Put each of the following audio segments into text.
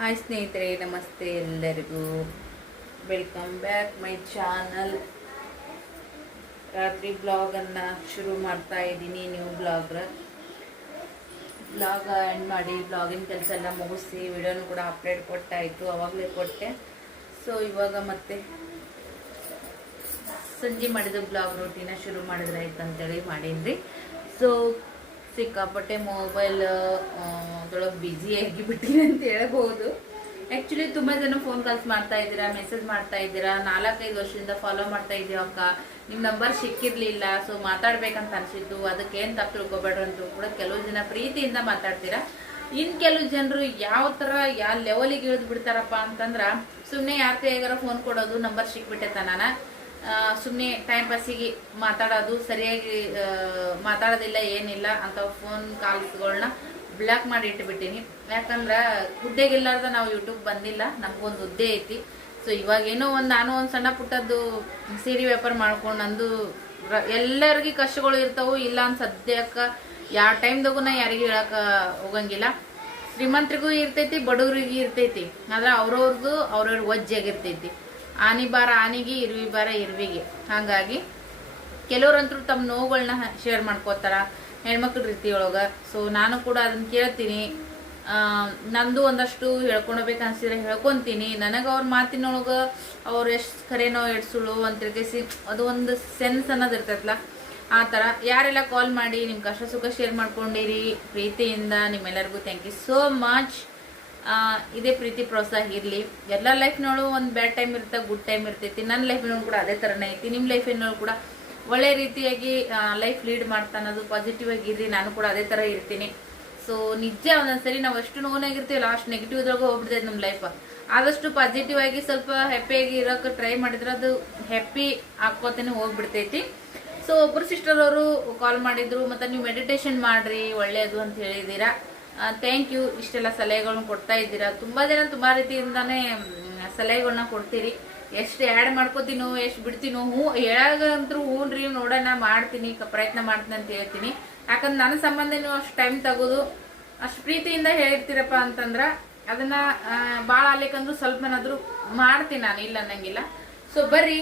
Hi ಸ್ನೇಹಿತರೆ, ನಮಸ್ತೆ ಎಲ್ಲರಿಗೂ. ವೆಲ್ಕಮ್ ಬ್ಯಾಕ್ ಮೈ ಚಾನಲ್ ರಾತ್ರಿ ಬ್ಲಾಗನ್ನು ಶುರು ಮಾಡ್ತಾ ಇದ್ದೀನಿ ನೀವು ಬ್ಲಾಗ್ರ ಬ್ಲಾಗ್ ಎಂಡ್ ಮಾಡಿ ಬ್ಲಾಗಿನ ಕೆಲಸ ಎಲ್ಲ ಮುಗಿಸಿ ವಿಡಿಯೋನು ಕೂಡ ಅಪ್ಡೇಟ್ ಕೊಟ್ಟಾಯಿತು ಅವಾಗಲೇ ಕೊಟ್ಟೆ. ಸೊ ಇವಾಗ ಮತ್ತೆ ಸಂಜೆ ಮಾಡಿದ ಬ್ಲಾಗ್ ರೂಟೀನ ಶುರು ಮಾಡಿದ್ರಾಯ್ತು ಅಂತೇಳಿ ಮಾಡೀನಿ ಸೊ ಸಿಕ್ಕಾಪಟ್ಟೆ ಮೊಬೈಲ್ ಅದರೊಳಗೆ ಬ್ಯುಸಿ ಆಗಿಬಿಟ್ಟಿನಿ ಅಂತ ಹೇಳ್ಬೋದು. ಆ್ಯಕ್ಚುಲಿ ತುಂಬ ಜನ ಫೋನ್ ಕಾಲ್ಸ್ ಮಾಡ್ತಾ ಇದ್ದೀರಾ ಮೆಸೇಜ್ ಮಾಡ್ತಾ ಇದ್ದೀರಾ, ನಾಲ್ಕೈದು ವರ್ಷದಿಂದ ಫಾಲೋ ಮಾಡ್ತಾ ಇದ್ದೀವಿ ಅಕ್ಕ? ನಿಮ್ಮ ನಂಬರ್ ಸಿಕ್ಕಿರಲಿಲ್ಲ ಸೊ ಮಾತಾಡ್ಬೇಕಂತ ಅನ್ಸಿತ್ತು. ಅದಕ್ಕೆ ಏನು ತಪ್ಪು ತಿಳ್ಕೊಬೇಡ್ರಿ ಅಂತ ಕೂಡ ಕೆಲವು ಜನ ಪ್ರೀತಿಯಿಂದ ಮಾತಾಡ್ತೀರಾ? ಇನ್ನು ಕೆಲವು ಜನರು ಯಾವ ಥರ ಯಾವ ಲೆವೆಲಿಗೆ ಇಳಿದು ಬಿಡ್ತಾರಪ್ಪ ಅಂತಂದ್ರೆ ಸುಮ್ಮನೆ ಯಾರ ಕೈಗಾರ ಫೋನ್ ಕೊಡೋದು ನಂಬರ್ ಸಿಕ್ಬಿಟ್ಟೆ ನಾನು ಸುಮ್ಮನೆ ಟೈಮ್ ಪಾಸಿಗೆ ಮಾತಾಡೋದು, ಸರಿಯಾಗಿ ಮಾತಾಡೋದಿಲ್ಲ, ಏನಿಲ್ಲ ಅಂತ ಫೋನ್ ಕಾಲ್ಸ್ಗಳನ್ನ ಬ್ಲಾಕ್ ಮಾಡಿ ಇಟ್ಬಿಟ್ಟಿನಿ. ಯಾಕಂದ್ರೆ ಹುದ್ದೆಗಿಲ್ಲಾರ್ದ ನಾವು ಯೂಟ್ಯೂಬ್ ಬಂದಿಲ್ಲ, ನಮಗೊಂದು ಹುದ್ದೆ ಐತಿ. ಸೊ ಇವಾಗ ಏನೋ ಒಂದು ನಾನು ಒಂದು ಸಣ್ಣ ಪುಟ್ಟದ್ದು ಸೀರೆ ವ್ಯಾಪಾರ ಮಾಡ್ಕೊಂಡು ನಂದು ಎಲ್ಲರಿಗೂ ಕಷ್ಟಗಳು ಇರ್ತಾವು. ಇಲ್ಲ ಅಂತ ಸದ್ಯಕ್ಕೆ ಯಾವ ಟೈಮ್ದಾಗೂ ನಾ ಯಾರಿಗೂ ಹೇಳಕ್ಕೆ ಹೋಗಂಗಿಲ್ಲ. ಶ್ರೀಮಂತರಿಗೂ ಇರ್ತೈತಿ, ಬಡವರಿಗೂ ಇರ್ತೈತಿ. ಆದ್ರೆ ಅವ್ರವ್ರದ್ದು ಅವ್ರವ್ರ ವಜ್ಜಾಗಿರ್ತೈತಿ ಆನಿ ಬಾರ ಆನಿಗೆ, ಇರ್ವಿ ಬಾರ ಇರ್ವಿಗೆ. ಹಾಗಾಗಿ ಕೆಲವ್ರಂತೂ ತಮ್ಮ ನೋವುಗಳನ್ನ ಶೇರ್ ಮಾಡ್ಕೋತಾರ. ಹೆಣ್ಮಕ್ಳ ರೀತಿಯೊಳಗೆ. ಸೊ ನಾನು ಕೂಡ ಅದನ್ನ ಕೇಳ್ತೀನಿ. ನಂದು ಒಂದಷ್ಟು ಹೇಳ್ಕೊಳ್ಬೇಕು ಅನ್ಸಿದ್ರೆ ಹೇಳ್ಕೊಂತೀನಿ. ನನಗೆ ಅವ್ರ ಮಾತಿನೊಳಗೆ ಅವ್ರು ಎಷ್ಟು ಖರೇನೋ ಎಷ್ಟು ಸುಳ್ಳು ಅಂತ ತಿಳ್ಕೇಸಿ ಅದು ಒಂದು ಸೆನ್ಸ್ ಅನ್ನೋದು ಇರ್ತೈತಲ್ಲ ಆ ಥರ ಯಾರೆಲ್ಲ ಕಾಲ್ ಮಾಡಿ ನಿಮ್ಮ ಕಷ್ಟ ಸುಖ ಶೇರ್ ಮಾಡ್ಕೊಂಡಿರಿ ಪ್ರೀತಿಯಿಂದ ನಿಮ್ಮೆಲ್ಲರಿಗೂ ಥ್ಯಾಂಕ್ ಯು ಸೋ ಮಚ್ ಇದೇ ಪ್ರೀತಿ ಪ್ರೋತ್ಸಾಹ ಇರಲಿ. ಎಲ್ಲ ಲೈಫ್ನೊಳು ಒಂದು ಬ್ಯಾಡ್ ಟೈಮ್ ಇರುತ್ತೆ ಗುಡ್ ಟೈಮ್ ಇರ್ತೈತಿ. ನನ್ನ ಲೈಫ್ನೊಳಗೆ ಕೂಡ ಅದೇ ಥರನೇ ಐತಿ. ನಿಮ್ಮ ಲೈಫಿನೊಳಗೆ ಕೂಡ ಒಳ್ಳೆ ರೀತಿಯಾಗಿ ಲೈಫ್ ಲೀಡ್ ಮಾಡ್ತಾ ಅನ್ನೋದು ಪಾಸಿಟಿವ್ ಆಗಿ ಇರ್ರಿ ನಾನು ಕೂಡ ಅದೇ ಥರ ಇರ್ತೀನಿ. ಸೊ ನಿಜ ಒಂದೊಂದ್ಸರಿ ನಾವು ಅಷ್ಟು ನೋವಾಗಿರ್ತೀವಲ್ಲ ಲಾಸ್ಟ್ ನೆಗೆಟಿವ್ ಇದ್ರಾಗ ಹೋಗ್ಬಿಡ್ತೈತೆ ನಮ್ಮ ಲೈಫ್ ಆದಷ್ಟು ಪಾಸಿಟಿವ್ ಆಗಿ ಸ್ವಲ್ಪ ಹ್ಯಾಪಿಯಾಗಿ ಇರೋಕೆ ಟ್ರೈ ಮಾಡಿದ್ರೆ ಅದು ಹ್ಯಾಪಿ ಹಾಕೋತೇನೆ ಹೋಗ್ಬಿಡ್ತೈತಿ. ಸೊ ಒಬ್ಬರು ಸಿಸ್ಟರ್ ಅವರು ಕಾಲ್ ಮಾಡಿದ್ರು, ಮತ್ತೆ ನೀವು ಮೆಡಿಟೇಷನ್ ಮಾಡ್ರಿ ಒಳ್ಳೆಯದು ಅಂತ ಹೇಳಿದ್ದೀರಾ? ಥ್ಯಾಂಕ್ ಯು ಇಷ್ಟೆಲ್ಲ ಸಲಹೆಗಳನ್ನ ಕೊಡ್ತಾ ಇದ್ದೀರಾ. ತುಂಬಾ ಜನ ತುಂಬ ರೀತಿಯಿಂದಾನೇ ಸಲಹೆಗಳನ್ನ ಕೊಡ್ತೀರಿ. ಎಷ್ಟು ಆ್ಯಡ್ ಮಾಡ್ಕೋತೀನೋ, ಎಷ್ಟು ಬಿಡ್ತೀನೋ, ಹ್ಞೂ ಹೇಳಾಗಂತೂ ಹ್ಞೂ ರೀ, ನೋಡೋಣ, ಮಾಡ್ತೀನಿ ಪ್ರಯತ್ನ ಮಾಡ್ತೀನಿ ಅಂತ ಹೇಳ್ತೀನಿ. ಯಾಕಂದ್ರೆ ನನ್ನ ಸಂಬಂಧನೂ ಅಷ್ಟು ಟೈಮ್ ತಗೋದು, ಅಷ್ಟು ಪ್ರೀತಿಯಿಂದ ಹೇಳಿರ್ತೀರಪ್ಪ ಅಂತಂದ್ರ ಅದನ್ನ ಭಾಳ ಆಗ್ಲಿಕ್ಕಂದ್ರೂ ಸ್ವಲ್ಪನಾದ್ರೂ ಮಾಡ್ತೀನಿ ನಾನು, ಇಲ್ಲ ಅನ್ನಂಗಿಲ್ಲ. ಸೊ ಬರ್ರಿ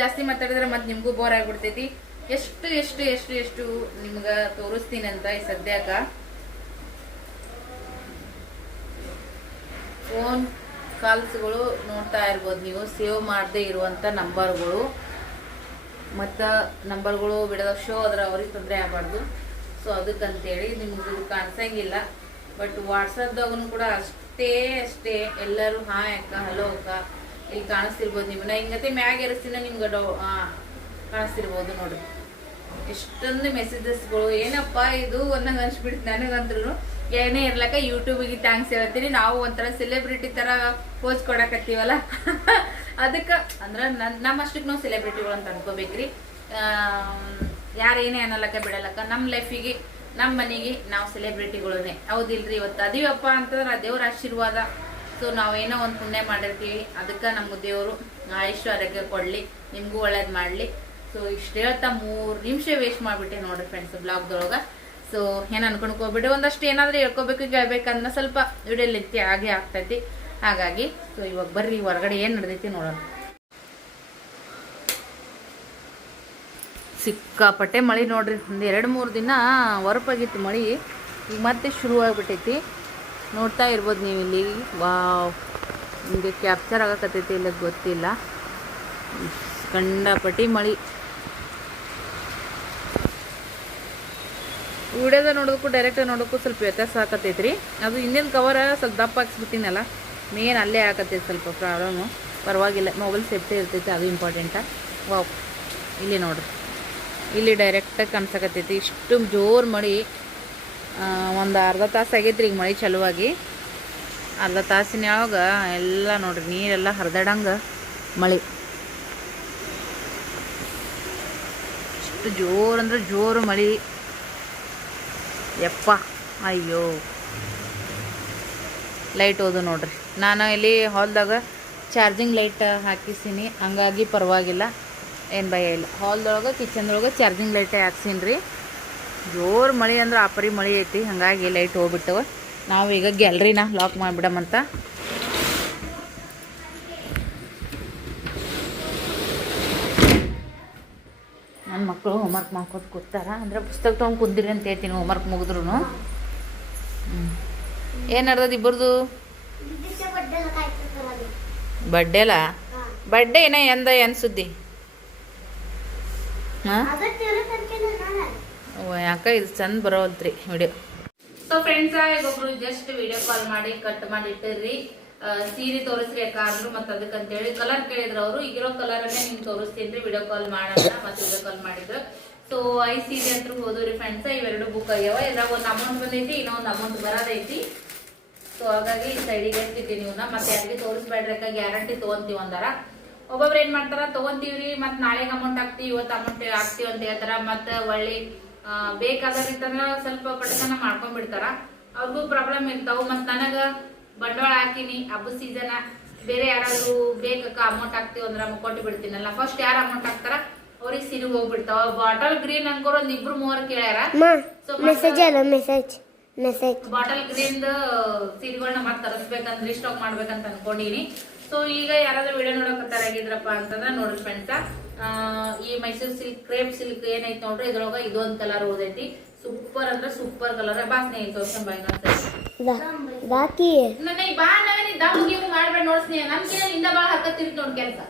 ಜಾಸ್ತಿ ಮಾತಾಡಿದ್ರೆ ಮತ್ತೆ ನಿಮಗೂ ಬೋರ್ ಆಗಿಬಿಡ್ತೈತಿ. ಎಷ್ಟು ಎಷ್ಟು ಎಷ್ಟು ಎಷ್ಟು ನಿಮ್ಗೆ ತೋರಿಸ್ತೀನಿ ಅಂತ ಈ ಸದ್ಯಕ್ಕೆ. ಫೋನ್ ಕಾಲ್ಸ್ಗಳು ನೋಡ್ತಾ ಇರ್ಬೋದು ನೀವು, ಸೇವ್ ಮಾಡದೇ ಇರುವಂಥ ನಂಬರ್ಗಳು ಮತ್ತು ನಂಬರ್ಗಳು ಬಿಡದ ಶೋ ಆದ್ರೆ ಅವ್ರಿಗೆ ತೊಂದರೆ ಆಗಬಾರ್ದು. ಸೊ ಅದಕ್ಕಂತೇಳಿ ನಿಮ್ಗೆ ಇದು ಕಾಣಿಸಂಗಿಲ್ಲ. ಬಟ್ ವಾಟ್ಸಪ್ದಾಗೂ ಕೂಡ ಅಷ್ಟೇ ಅಷ್ಟೇ ಎಲ್ಲರೂ ಹಾಯ್ ಅಕ್ಕ ಹಲೋ ಅಕ್ಕ, ಇಲ್ಲಿ ಕಾಣಿಸ್ತಿರ್ಬೋದು ನಿಮ್ಮನ್ನ ಹಿಂಗತೆ ಮ್ಯಾಗ ಇರಿಸ್ತೀನ ನಿಮ್ಗೆ ಡೌ ಕಾಣಿಸ್ತಿರ್ಬೋದು ನೋಡ್ರಿ. ಎಷ್ಟೊಂದು ಮೆಸೇಜಸ್ಗಳು ಏನಪ್ಪ ಇದು ಅನ್ನಂಗೆ ಅನ್ಸ್ಬಿಡ್ತು ನನಗಂದ್ರೂ ಏನೇ ಇರ್ಲಕ್ಕ ಯೂಟ್ಯೂಬಿಗೆ ಥ್ಯಾಂಕ್ಸ್ ಹೇಳ್ತೀನಿ. ನಾವು ಒಂಥರ ಸೆಲೆಬ್ರಿಟಿ ತರ ಪೋಸ್ಟ್ ಕೊಡಕತ್ತೀವಲ್ಲ? ಅದಕ್ಕೆ, ಅಂದ್ರೆ ನಮ್ಮ ನಮ್ಮಷ್ಟಕ್ಕೆ ನಾವು ಸೆಲೆಬ್ರಿಟಿಗಳು ಅಂತ ಅನ್ಕೋಬೇಕ್ರಿ. ಯಾರೇನೇ ಅನ್ನಲಕ್ಕ ಬಿಡಲಕ್ಕ ನಮ್ಮ ಲೈಫಿಗೆ ನಮ್ಮ ಮನೆಗೆ ನಾವು ಸೆಲೆಬ್ರಿಟಿಗಳನ್ನೇ ಹೌದಿಲ್ರಿ ಇವತ್ತು? ಅದೀವಪ್ಪ ಅಂತಂದ್ರೆ ಆ ದೇವ್ರ ಆಶೀರ್ವಾದ. ಸೊ ನಾವೇನೋ ಒಂದು ಪುಣ್ಯ ಮಾಡಿರ್ತೀವಿ. ಅದಕ್ಕೆ ನಮ್ಮ ದೇವರು ಆಯುಷ್ ಆರೋಗ್ಯ ಕೊಡಲಿ, ನಿಮಗೂ ಒಳ್ಳೇದು ಮಾಡಲಿ. ಸೊ ಇಷ್ಟು ಹೇಳ್ತಾ ಮೂರು ನಿಮಿಷ ವೇಸ್ಟ್ ಮಾಡಿಬಿಟ್ಟೆ ನೋಡ್ರಿ ಫ್ರೆಂಡ್ಸ್ ಬ್ಲಾಗ್ದೊಳಗೆ ಸೊ ಏನು ಅನ್ಕೊಂಡ್ಕೋಬಿಟ್ಟು ಒಂದಷ್ಟು ಏನಾದರೂ ಹೇಳ್ಕೊಬೇಕು ಕೇಳ್ಬೇಕಂದ್ರೆ ಸ್ವಲ್ಪ ವಿಡಿಯೋ ಆಗೇ ಆಗ್ತೈತಿ. ಹಾಗಾಗಿ ಸೊ ಇವಾಗ ಬರ್ರಿ, ಹೊರಗಡೆ ಏನು ನಡೆದೈತಿ ನೋಡೋಣ. ಸಿಕ್ಕಾಪಟ್ಟೆ ಮಳೆ ನೋಡ್ರಿ. ಒಂದು ಎರಡು ಮೂರು ದಿನ ಹೊರಪಾಗಿತ್ತು ಮಳೆ. ಈಗ ಮತ್ತೆ ಶುರು ಶುರುವಾಗ್ಬಿಟ್ಟೈತಿ ನೋಡ್ತಾ ಇರ್ಬೋದು ನೀವು ಇಲ್ಲಿ ವಾವ್. ನಿಮಗೆ ಕ್ಯಾಪ್ಚರ್ ಆಗಕತ್ತೈತಿ ಇಲ್ಲ ಗೊತ್ತಿಲ್ಲ. ಕಂಡಪಟ್ಟಿ ಮಳೆ. ವಿಡಿಯೋದ ನೋಡೋದಕ್ಕೂ ಡೈರೆಕ್ಟಾಗಿ ನೋಡೋಕ್ಕೂ ಸ್ವಲ್ಪ ವ್ಯತ್ಯಾಸ ಆಕತೈತ್ರಿ ಅದು ಹಿಂದಿನ ಕವರ ಸ್ವಲ್ಪ ದಪ್ಪ ಹಾಕ್ಸ್ಬಿಟ್ಟಿನಲ್ಲ ಮೇನ್ ಅಲ್ಲೇ ಆಗತ್ತೈತಿ ಸ್ವಲ್ಪ ಪ್ರಾಬ್ಲಮ್ಮು ಪರವಾಗಿಲ್ಲ ಮೊಬೈಲ್ ಸೇಫ್ಟಿ ಇರ್ತೈತಿ, ಅದು ಇಂಪಾರ್ಟೆಂಟ ವಾವ್ ಇಲ್ಲಿ ನೋಡ್ರಿ. ಇಲ್ಲಿ ಡೈರೆಕ್ಟಾಗಿ ಕಾಣಿಸಕತ್ತೈತಿ. ಇಷ್ಟು ಜೋರು ಮಳೆ ಒಂದು ಅರ್ಧ ತಾಸು ಆಗೈತೆ ಈಗ ಮಳೆ ಚಲುವಾಗಿ. ಅರ್ಧ ತಾಸಿನೊಳಗ ಎಲ್ಲ ನೋಡ್ರಿ, ನೀರೆಲ್ಲ ಹರಿದಾಡಂಗೆ ಮಳೆ. ಇಷ್ಟು ಜೋರು ಅಂದ್ರೆ ಜೋರು ಮಳೆ. ಯಪ್ಪ, ಅಯ್ಯೋ. ಲೈಟ್ ಹೋದು ನೋಡ್ರಿ. ನಾನು ಇಲ್ಲಿ ಹಾಲ್ದಾಗ ಚಾರ್ಜಿಂಗ್ ಲೈಟ್ ಹಾಕಿಸ್ತೀನಿ. ಹಂಗಾಗಿ ಪರವಾಗಿಲ್ಲ. ಏನು ಭಯ ಇಲ್ಲ. ಹಾಲ್ದೊಳಗೆ ಕಿಚನ್ದೊಳಗೆ ಚಾರ್ಜಿಂಗ್ ಲೈಟೇ ಹಾಕ್ಸೀನಿ ರೀ ಜೋರು ಮಳೆ ಅಂದ್ರೆ ಆಪರಿ ಮಳೆ ಐತಿ. ಹಾಗಾಗಿ ಲೈಟ್ ಹೋಗ್ಬಿಟ್ಟವ. ನಾವು ಈಗ ಗ್ಯಾಲ್ರಿನ ಲಾಕ್ ಮಾಡಿಬಿಡಮಂತ. ನನ್ನ ಮಕ್ಕಳು ಹೋಮ್ವರ್ಕ್ ಮಾಡ್ಕೊಂಡು ಕೂತಾರ. ಅಂದ್ರೆ ಪುಸ್ತಕ ತೊಗೊಂಡು ಕುಂದಿರಿ ಅಂತ ಹೇಳ್ತೀನಿ ಹೋಮ್ವರ್ಕ್ ಮುಗಿದ್ರು ಏನು ನಡ್ದದ ಇಬ್ಬರದು? ಬಡ್ಡೆಲ? ಬಡ್ಡೆ ಏನ ಎಂದ ಏನು ಸುದ್ದಿ? ಹಾಂ? ಯಾಕ ಇದು ಚಂದ ಬರೋಲ್ತ್ರಿ ವಿಡಿಯೋ ಸೊ ಫ್ರೆಂಡ್ಸ್ ಒಬ್ರು ಜಸ್ಟ್ ವಿಡಿಯೋ ಕಾಲ್ ಮಾಡಿ ಕಟ್ ಮಾಡಿ ಇಟ್ಟಿರ್ರಿ. ಆ, ಸೀರೆ ತೋರಿಸ್ರಿ ಅಕ್ಕ ಅಂದ್ರು ಮತ್ತೆ ಅದಕ್ಕಂತೇಳಿ ಕಲರ್ ಕೇಳಿದ್ರು ಅವರು. ಈಗಿರೋ ಕಲರ್ ಅನ್ನೇ ನಿಮ್ಗೆ ತೋರಿಸ್ತೀನಿ ವಿಡಿಯೋ ಕಾಲ್ ಮಾಡೋಣ ಮತ್ತೆ ವಿಡಿಯೋ ಕಾಲ್ ಮಾಡಿದ್ರು. ಸೊ ಐ ಸೀರೆ ಅಂತ ಹೋದ್ರಿ ಫ್ರೆಂಡ್ಸ್ ಇವೆರಡು ಬುಕ್ ಆಗ್ಯಾವ. ಇದ್ರಾಗ ಒಂದು ಅಮೌಂಟ್ ಬಂದೈತಿ, ಇನ್ನೊಂದು ಅಮೌಂಟ್ ಬರೋದೈತಿ. ಸೊ ಹಾಗಾಗಿ ಸೈಡಿಗೆ ಇಟ್ಟಿದ್ದೀನಿ ಇವನ್ನ ಮತ್ತೆ ಯಾರಿಗೆ ತೋರಿಸ್ಬೇಡ್ರಿ ಅಕ್ಕ ಗ್ಯಾರಂಟಿ ತಗೊಂತೀವಿ ಅಂದಾರ. ಒಬ್ಬೊಬ್ರು ಏನ್ ಮಾಡ್ತಾರ ರೀ ಮತ್ತೆ ನಾಳೆಗೆ ಅಮೌಂಟ್ ಹಾಕ್ತಿವಿ, ಇವತ್ತು ಅಮೌಂಟ್ ಹಾಕ್ತಿವಿ ಅಂತ ಹೇಳ್ತಾರ. ಮತ್ತೆ ಒಳ್ಳೆ ಬೇಕಾದ್ರಿಂದ ಸ್ವಲ್ಪ ಪಟಕನ ಮಾಡ್ಕೊಂಡ್ಬಿಡ್ತಾರ. ಅವ್ರಿಗೂ ಪ್ರಾಬ್ಲಮ್ ಇರ್ತಾವ. ಮತ್ ನನಗ ಬಂಡವಾಳ ಹಾಕಿನಿ ಹಬ್ಬ ಸೀಸನ್ ಬೇರೆ ಯಾರಾದ್ರೂ ಬೇಕಕ್ಕ ಅಮೌಂಟ್ ಹಾಕ್ತಿವಿ ಅಂದ್ರ ಕೊಟ್ಟು ಬಿಡ್ತೀನಲ್ಲ. ಫಸ್ಟ್ ಯಾರು ಅಮೌಂಟ್ ಹಾಕ್ತಾರ? ಅವ್ರಿಗೆ ಸಿರಿಗ್ ಹೋಗ್ಬಿಡ್ತಾವ. ಬಾಟಲ್ ಗ್ರೀನ್ ಅನ್ಕೋರ್ ಒಂದ್ ಇಬ್ರು ಮೂವರ್ ಕೇಳ್ಯಾರ. ಮೆಸೇಜ್ ಅಲ್ಲ ಮೆಸೇಜ್ ಮೆಸೇಜ್ ಬಾಟಲ್ ಗ್ರೀನ್ ಸೀರೆಗಳನ್ನ ಮತ್ತೆ ತರಿಸ್ಬೇಕಂದ್ರೆ ಇಷ್ಟ ಮಾಡ್ಬೇಕಂತ ಅನ್ಕೊಂಡಿನಿ ಸೊ ಈಗ ಯಾರಾದ್ರೂ ವಿಡಿಯೋ ನೋಡಕತ್ತಾರಾಗಿದ್ರಪ್ಪ ಅಂತಂದ್ರೆ ನೋಡ್ರಿ ಫ್ರೆಂಡ್ಸ ಈ ಮೈಸೂರು ಸಿಲ್ಕ್ ಕ್ರೇಪ್ ಸಿಲ್ಕ್ ಏನೈತಿ ನೋಡ್ರಿ ಇದ್ರೊಳಗ ಇದೊಂದ್ ಕಲರ್ ಓದೈತಿ. ಸೂಪರ್ ಅಂದ್ರೆ ಸೂಪರ್ ಕಲರ್ ಬಾ ಸ್ನೇಹಿತ ತೋರ್ಸಂ ಬಾಕಿ ನನ್ನ ಈ ಬಾ ನಾವೇನಿ ದಮ್ ಗಿಮ್ ಮಾಡ್ಬೇಡ ನೋಡ್ ಸ್ನೇಹ. ನನ್ ಕೇಳ ಇಂದ ಬಾಳ ನೋಡ್ ಕೆಲಸ.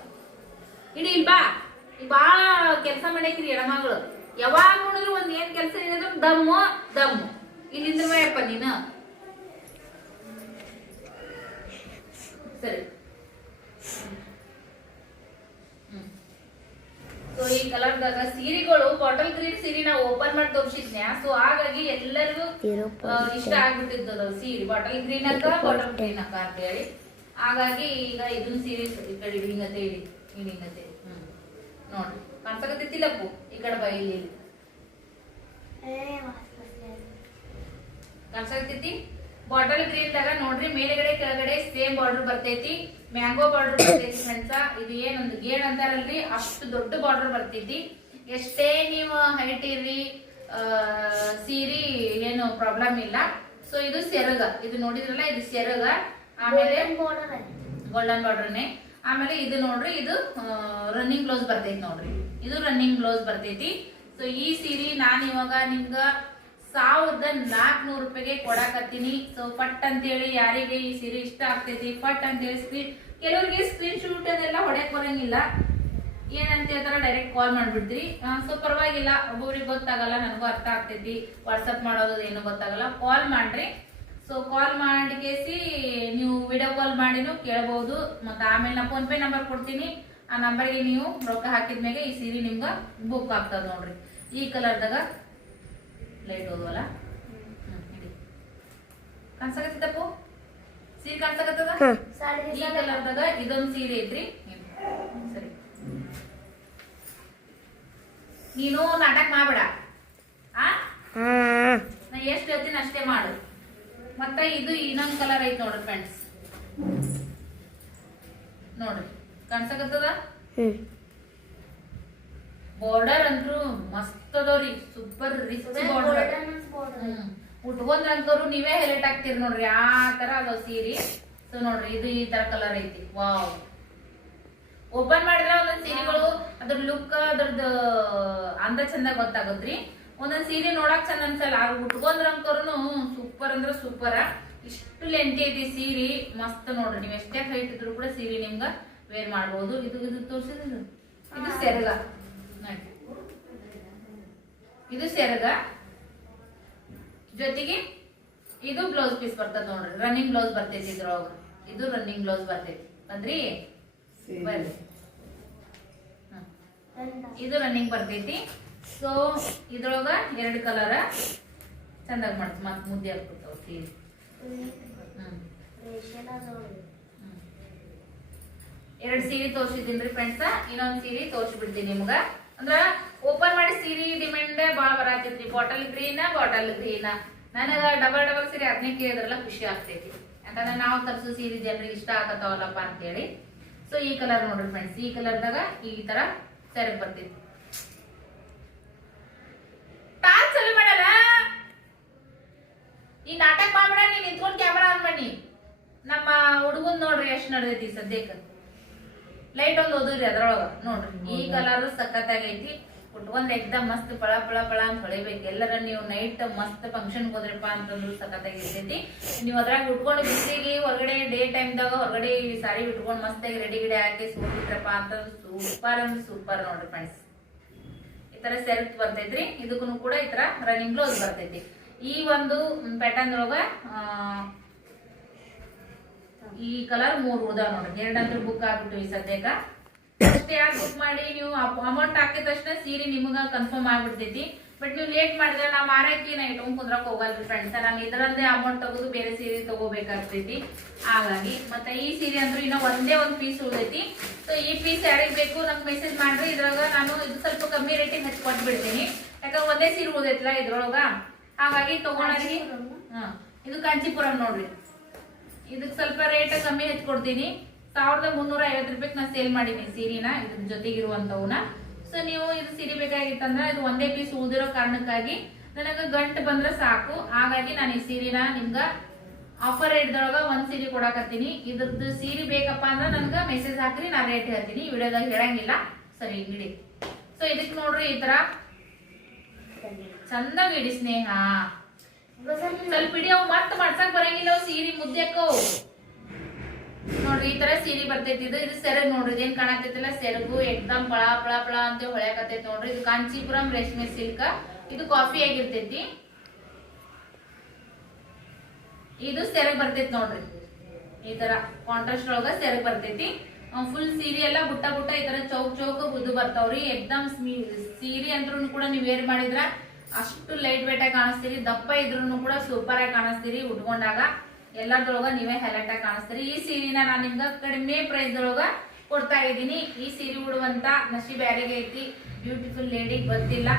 ಇಡಿ ಇಲ್ಲಿ ಬಾ. ಈ ಬಾಳ ಕೆಲಸ ಮಾಡಾಕಿರಿ ಎಡಮಗಳು ಯಾವಾಗ ನೋಡಿದ್ರು ಒಂದ್ ಏನ್ ಕೆಲಸ ಏನಿದ್ರು ದಮ್ಮು ದಮ್ಮು. ಇಲ್ಲಿಂದ ಬಾಯಪ್ಪ ನೀನು. ಸರಿ ಸೊ ಈ ಕಲರ್ದಾಗ ಸೀರೆಗಳು ಬಾಟಲ್ ಗ್ರೀನ್ ಸೀರೆ ನಾವು ಓಪನ್ ಮಾಡಿ ತೋರಿಸಿದ್ನ್ಯಾ? ಸೊ ಹಾಗಾಗಿ ಎಲ್ಲರಿಗೂ ಇಷ್ಟ ಆಗ್ಬಿಟ್ಟಿದ್ದದ ಸೀರೆ. ಬಾಟಲ್ ಗ್ರೀನ್ ಅಕ್ಕ ಬಾಟಲ್ ಗ್ರೀನ್ ಅಕ್ಕ ಅಂತ ಹೇಳಿ ಹಾಗಾಗಿ ಈಗ ಇದನ್ನ ಸೀರೆ ಈ ಕಡೆ ಹಿಂಗತೆ ಇಡಿ ಇಡಿ ಹಿಂಗತೆ ಹ್ಮ್. ನೋಡ್ರಿ. ಕಾಣ್ಸಕತ್ತಿಲ್ಲಪ್ಪು ಈ ಕಡೆ ಬೈಲಿ ಇಲ್ಲಿ. ಕಾಣ್ಸಕತ್ತೈತಿ? ಬಾಟಲ್ ಗ್ರೀನ್ ದಾಗ ನೋಡ್ರಿ ಮೇಲ್ಗಡೆ ಕೆಳಗಡೆ ಸೇಮ್ ಬಾರ್ಡರ್ ಬರ್ತೈತಿ. ಮ್ಯಾಂಗೋ ಬಾರ್ಡರ್ ಬರ್ತೈತಿ ಫ್ರೆಂಡ್ಸ ಇದು ಏನೊಂದು ಗೇಡ್ ಅಂತಾರಲ್ರಿ ಅಷ್ಟು ದೊಡ್ಡ ಬಾರ್ಡರ್ ಬರ್ತೈತಿ ಎಷ್ಟೇ ನೀವು ಹೈಟ್ ಇರ್ರಿ ಸೀರಿ ಏನು ಪ್ರಾಬ್ಲಮ್ ಇಲ್ಲ. ಸೊ ಇದು ಸೆರಗ. ಇದು ನೋಡಿದ್ರಲ್ಲ ಇದು ಸೆರಗ. ಆಮೇಲೆ ಗೋಲ್ಡನ್ ಬಾರ್ಡರ್ನೆ ಆಮೇಲೆ ಇದು ನೋಡ್ರಿ ಇದು ರನ್ನಿಂಗ್ ಬ್ಲೌಸ್ ಬರ್ತೈತಿ ನೋಡ್ರಿ. ಇದು ರನ್ನಿಂಗ್ ಬ್ಲೌಸ್ ಬರ್ತೈತಿ. ಸೊ ಈ ಸೀರೆ ನಾನು ಇವಾಗ ನಿಮ್ಗ ಸಾವಿರದ ನಾಲ್ಕನೂರು ರೂಪಾಯಿಗೆ ಕೊಡಾಕತ್ತೀನಿ. ಸೊ ಪಟ್ ಅಂತೇಳಿ ಯಾರಿಗೆ ಈ ಸೀರೆ ಇಷ್ಟ ಆಗ್ತೈತಿ, ಪಟ್ ಅಂತೇಳಿ ಸ್ಕ್ರೀನ್ ಕೆಲವರಿಗೆ ಸ್ಕ್ರೀನ್ ಶೂಟ್ ಅದೆಲ್ಲ ಹೊಡೆಯಕ್ ಬರಂಗಿಲ್ಲ. ಏನಂತ ಹೇಳ್ತಾರ ಡೈರೆಕ್ಟ್ ಕಾಲ್ ಮಾಡ್ಬಿಡ್ತೀರಿ. ಸೊ ಪರವಾಗಿಲ್ಲ, ಒಬ್ಬೊಬ್ರಿಗೆ ಗೊತ್ತಾಗಲ್ಲ, ನನಗೂ ಅರ್ಥ ಆಗ್ತೈತಿ. ವಾಟ್ಸಪ್ ಮಾಡೋದು ಏನು ಗೊತ್ತಾಗಲ್ಲ ಕಾಲ್ ಮಾಡ್ರಿ. ಸೊ ಕಾಲ್ ಮಾಡಿ ಕೇಸಿ ನೀವು ವಿಡಿಯೋ ಕಾಲ್ ಮಾಡಿನೂ ಕೇಳಬಹುದು ಮತ್ತೆ ಆಮೇಲೆ ನಾ ಫೋನ್ ಪೇ ನಂಬರ್ ಕೊಡ್ತೀನಿ. ಆ ನಂಬರ್ಗೆ ನೀವು ರೊಕ್ಕ ಹಾಕಿದ್ಮೇಲೆ ಈ ಸೀರೆ ನಿಮ್ಗೆ ಬುಕ್ ಆಗ್ತದೆ ನೋಡ್ರಿ. ಈ ಕಲರ್ದಾಗ ಲೈಟ್ ಹೋದ್ವಲ್ಲ ಕಾಣ್ಸಕತ್ತಪ್ಪು ಸೀರೆ ಕಾಣ್ಸಕತ್ತದ. ಈ ಕಲರ್ದಾಗ ಇದೊಂದು ಸೀರೆ ಐತ್ರಿ. ಸರಿ. ನೀನು ನಾಟಕ ಮಾಡ್ಬೇಡ. ಆ? ನಾ ಎಷ್ಟು ಹೇಳ್ತೀನಿ ಅಷ್ಟೇ ಮಾಡು. ಮತ್ತೆ ಇದು ಇನ್ನೊಂದು ಕಲರ್ ಐತಿ ನೋಡ್ರಿ ಫ್ರೆಂಡ್ಸ್ ನೋಡ್ರಿ ಕಾಣ್ಸಕತ್ತದ? ಬಾರ್ಡರ್ ಅಂತೂ ಮಸ್ತ್ ಅದಾವ್ರಿ ಸೂಪರ್ ರಿಚ್ ಬಾರ್ಡರ್ ಉಟ್ಕೊಂಡ್ರ ಅಂತವ್ರು ನೀವೇ ಹೈಲೈಟ್ ಆಗ್ತೀರಿ ನೋಡ್ರಿ ಆ ತರ ಅದಾವ ಸೀರಿ. ಸೊ ನೋಡ್ರಿ ಇದು ಈ ತರ ಕಲರ್ ಐತಿ. ವಾವ್ ಓಪನ್ ಮಾಡಿದ್ರೆ ಒಂದೊಂದ್ ಸೀರೆಗಳು ಅದ್ರ ಲುಕ್ ಅದ್ರದ್ದು ಅಂದ ಚಂದ ಗೊತ್ತಾಗತ್ರಿ. ಒಂದೊಂದ್ ಸೀರೆ ನೋಡಕ್ ಚಂದ ಅನ್ಸಲ್ಲ ಆಗ ಉಟ್ಕೊಂಡ್ರ ಅಂತವ್ರು ಸೂಪರ್ ಅಂದ್ರ ಸೂಪರ್ ಇಷ್ಟು ಲೆಂಟಿ ಐತಿ ಸೀರೆ ಮಸ್ತ್ ನೋಡ್ರಿ. ನೀವ್ ಎಷ್ಟೇ ಹೈಟ್ ಇದ್ರು ಕೂಡ ಸೀರೆ ನಿಮ್ಗ ವೇರ್ ಮಾಡ್ಬೋದು. ಇದು ಇದು ತೋರಿಸಿದ್ರು. ಇದು ಸೆರಗ. ಇದು ಸೆರಗ ಜೊತೆಗೆ ಇದು ಬ್ಲೌಸ್ ಪೀಸ್ ಬರ್ತದ ನೋಡ್ರಿ. ರನ್ನಿಂಗ್ ಬ್ಲೌಸ್ ಬರ್ತೈತಿ ಇದ್ರೊಳಗ. ಇದು ರನ್ನಿಂಗ್ ಬ್ಲೌಸ್ ಬರ್ತೈತಿ. ಬಂದ್ರಿ? ಬರ್ರಿ. ಇದು ರನ್ನಿಂಗ್ ಬರ್ತೈತಿ. ಸೊ ಇದ್ರೊಳಗ ಎರಡು ಕಲರ್ ಚಂದಾಗಿ ಮಾಡ್ತೀವಿ. ಮತ್ ಮುದ್ದೆ ಹಾಕ್ಬಿಡ್ತಾವ ಸೀರೆ. ಎರಡು ಎರಡ್ ಸೀರೆ ತೋರ್ಸಿದ್ದೀನಿ ಫ್ರೆಂಡ್ಸ್ ಇನ್ನೊಂದ್ ಸೀರೆ ತೋರ್ಸ್ಬಿಡ್ತೀನಿ ನಿಮ್ಗ. ಅಂದ್ರ ಓಪನ್ ಮಾಡಿ ಸೀರೆ ಡಿಮ್ಯಾಂಡ್ ಬಾಳ ಬರತೈತ್ರಿ ಬಾಟಲ್ ಗ್ರೀನ್ ಬಾಟಲ್ ಗ್ರೀನ್ ನನಗ ಡಬಲ್ ಡಬಲ್ ಸೀರೆ ಅದನ್ನೇ ಕೇಳಿದ್ರಲ್ಲ ಖುಷಿ ಆಗ್ತೈತಿ. ಯಾಕಂದ್ರೆ ನಾವು ತರ್ಸೋ ಸೀರೆ ಜನರಿಗೆ ಇಷ್ಟ ಆಗತ್ತಾವಲ್ಲಪ್ಪ ಅಂತೇಳಿ. ಸೊ ಈ ಕಲರ್ ನೋಡ್ರಿ ಫ್ರೆಂಡ್ಸ್ ಈ ಕಲರ್ದಾಗ ಈ ತರ ಸೆರೆ ಬರ್ತೈತಿ. ಈ ನಾಟಕ ಮಾಡ್ಬೇಡ ನೀನ್ ನಿಂತ್ಕೊಂಡು ಕ್ಯಾಮರಾ ಆನ್ ಮಾಡಿ. ನಮ್ಮ ಹುಡುಗನ್ ನೋಡ್ರಿ ಎಷ್ಟು ನಡೆದೈತಿ ಸದ್ಯಕ್ಕೆ. ಲೈಟ್ ಒಂದು ಓದಿರಿ ಅದ್ರೊಳಗ. ನೋಡ್ರಿ ಈ ಕಲರ್ ಸಖತ್ತಾಗೈತಿ ಉಟ್ಕೊಂಡ್ ಎಕ್ದಮ್ ಮಸ್ತ್ ಪಳ ಪಳ ಪಳ ಅಂತ ಹೊಳಿಬೇಕು. ಎಲ್ಲರ ನೀವು ನೈಟ್ ಮಸ್ತ್ ಫಂಕ್ಷನ್ ಹೋದ್ರಪ್ಪ ಅಂತಂದ್ರು ಸಖತ್ತಾಗಿರ್ತೈತಿ ನೀವು ಅದ್ರಾಗ ಉಟ್ಕೊಂಡು ಬಿಸಿಲಿಗೆ ಹೊರಗಡೆ ಡೇ ಟೈಮ್ದಾಗ ಹೊರಗಡೆ ಸಾರಿ ಉಟ್ಕೊಂಡು ಮಸ್ತಾಗಿ ರೆಡಿ ಗಿಡ ಹಾಕಿ ಸೂಟ್ಬಿಟ್ರಪ್ಪ ಅಂತಂದ್ರೆ ಸೂಪರ್ ಅಂದ್ರೆ ಸೂಪರ್ ನೋಡ್ರಿ ಫ್ರೆಂಡ್ಸ್ ಈ ತರ ಸೆಲ್ಫ್ ಬರ್ತೈತ್ರಿ. ಇದಕ್ಕೂ ಕೂಡ ಈ ತರ ರನ್ನಿಂಗ್ ಕ್ಲೋಸ್ ಬರ್ತೈತಿ. ಈ ಒಂದು ಪ್ಯಾಟರ್ನ್ ಒಳಗ ಆ, ಈ ಕಲರ್ ಮೂರು ಉದಾ ನೋಡ್ರಿ. ಎರಡಂದ್ರೆ ಬುಕ್ ಆಗ್ಬಿಟ್ಟು ಈ ಸದ್ಯಕ್ಕ. ಅಷ್ಟೇ ಯಾಕೆ ಬುಕ್ ಮಾಡಿ? ನೀವು ಅಮೌಂಟ್ ಹಾಕಿದ ತಕ್ಷಣ ಸೀರೆ ನಿಮಗ ಕನ್ಫರ್ಮ್ ಆಗ್ಬಿಡ್ತೈತಿ. ಬಟ್ ನೀವು ಲೇಟ್ ಮಾಡಿದ್ರೆ ನಾ ಮಾರಕ್ಕೆ ನಾ ಇಟ್ಕೊಂಡ್ ಕುಂದ್ರಕ್ ಹೋಗಲ್ರಿ ಫ್ರೆಂಡ್ಸ್ ನಾನು ಇದರಲ್ಲೇ ಅಮೌಂಟ್ ತಗೋದು ಬೇರೆ ಸೀರೆ ತಗೋಬೇಕಾಗ್ತೈತಿ. ಹಾಗಾಗಿ ಮತ್ತೆ ಈ ಸೀರೆ ಅಂದ್ರೆ ಇನ್ನೂ ಒಂದೇ ಒಂದ್ ಪೀಸ್ ಉಳಿದೈತಿ. ಸೊ ಈ ಪೀಸ್ ಯಾರಿಗೆ ಬೇಕು ನಂಗೆ ಮೆಸೇಜ್ ಮಾಡ್ರಿ. ಇದ್ರಾಗ ನಾನು ಇದು ಸ್ವಲ್ಪ ಕಮ್ಮಿ ರೇಟಿಗೆ ಹಚ್ಚಿ ಕೊಟ್ಬಿಡ್ತೀನಿ. ಯಾಕಂದ್ರೆ ಒಂದೇ ಸೀರೆ ಉಳಿದೈತಲ್ಲ ಇದ್ರೊಳಗ. ಹಾಗಾಗಿ ತಗೊಳಕ್ಕೆ ಹ ಇದು ಕಾಂಚಿಪುರಂ ನೋಡ್ರಿ. ಇದಕ್ಕೆ ಸ್ವಲ್ಪ ರೇಟ್ ಕಮ್ಮಿ ಹಚ್ಕೊಡ್ತೀನಿ ಸಾವಿರದ ಮುನ್ನೂರ ಐವತ್ತು ರೂಪಾಯಿ ನಾನು ಸೇಲ್ ಮಾಡೀನಿ ಸೀರೆನ, ಇದ್ರ ಜೊತೆಗಿರುವಂತವನ್ನ ಸೊ ನೀವು ಇದು ಸೀರೆ ಬೇಕಾಗಿತ್ತಂದ್ರೆ ಇದು ಒಂದೇ ಪೀಸ್ ಉಳಿದಿರೋ ಕಾರಣಕ್ಕಾಗಿ ನನಗೆ ಗಂಟು ಬಂದ್ರೆ ಸಾಕು. ಹಾಗಾಗಿ ನಾನು ಈ ಸೀರೆನ ನಿಮ್ಗ ಆಫರ್ ರೇಟ್ದೊಳಗ ಒಂದ್ ಸೀರೆ ಕೊಡಾಕತ್ತೀನಿ. ಇದ್ರದ್ದು ಸೀರೆ ಬೇಕಪ್ಪ ಅಂದ್ರೆ ನನ್ಗ ಮೆಸೇಜ್ ಹಾಕ್ರಿ, ನಾ ರೇಟ್ ಹೇಳ್ತೀನಿ. ವಿಡಿಯೋದಾಗ ಹೇಳಂಗಿಲ್ಲ. ಸರಿ, ಇಡಿ. ಸೊ ಇದಕ್ ನೋಡ್ರಿ ಈ ತರ. ಚಂದಾಗಿ ಇಡಿ ಸ್ನೇಹ. ಸ್ವಲ್ಪ ಇಡಿ ಅವು ಮತ್ತ ಮಾಡ್ಸಕ್ ಬರಂಗಿಲ್ಲ, ಅವು ಸೀರೆ ಮುದ್ದೆಕ್ಕವು ನೋಡ್ರಿ, ಈ ತರ ಸೀರೆ ಬರ್ತೈತಿ. ಇದು ಇದು ಸೆರಗ್ ನೋಡ್ರಿ, ಇದೇನ್ ಕಾಣತೈತಿಲ್ಲ ಸೆರಗು, ಎಕ್ದಮ್, ಪಳ ಪಳ ಪಳ ಅಂತ ಹೊಳ್ಯಾಕತೈತಿ ನೋಡ್ರಿ. ಇದು ಕಾಂಚೀಪುರಂ ರೇಷ್ಮೆ ಸಿಲ್ಕ್. ಇದು ಕಾಫಿ ಆಗಿರ್ತೈತಿ. ಇದು ಸೆರಗ್ ಬರ್ತೈತಿ ನೋಡ್ರಿ. ಈ ತರ ಕಾಂಟ್ರಾಸ್ಟ್ ಒಳಗ ಸೆರಗ್ ಬರ್ತೈತಿ. ಫುಲ್ ಸೀರೆ ಎಲ್ಲ ಬುಟ್ಟ ಬುಟ್ಟ ಈ ತರ ಚೌಕ್ ಚೌಕ್ ಬುದ್ದು ಬರ್ತಾವ್ರಿ. ಎಕ್ದಮ್ ಸೀರೆ ಅಂದ್ರೂ ಕೂಡ ನೀವ್ ಏರ್ ಮಾಡಿದ್ರ ಅಷ್ಟು ಲೈಟ್ ವೇಟ್ ಆಗಿ ಕಾಣಿಸ್ತೀರಿ. ದಪ್ಪ ಇದ್ರು ಕೂಡ ಸೂಪರ್ ಆಗಿ ಕಾಣಿಸ್ತೀರಿ. ಉಟ್ಕೊಂಡಾಗ ಎಲ್ಲದ್ರೊಳಗ ನೀವೇ ಹೈಲೈಟ್ ಆಗಿ ಕಾಣಿಸ್ತೀರಿ. ಈ ಸೀರೆನ ನಾನು ನಿಮ್ಗೆ ಕಡಿಮೆ ಪ್ರೈಸ್ ಒಳಗ ಕೊಡ್ತಾ ಇದ್ದೀನಿ. ಈ ಸೀರೆ ಉಡುವಂತ ನಶಿ ಬ್ಯಾರಿಗೆ ಐತಿ? ಬ್ಯೂಟಿಫುಲ್ ಲೇಡಿ ಗೊತ್ತಿಲ್ಲ.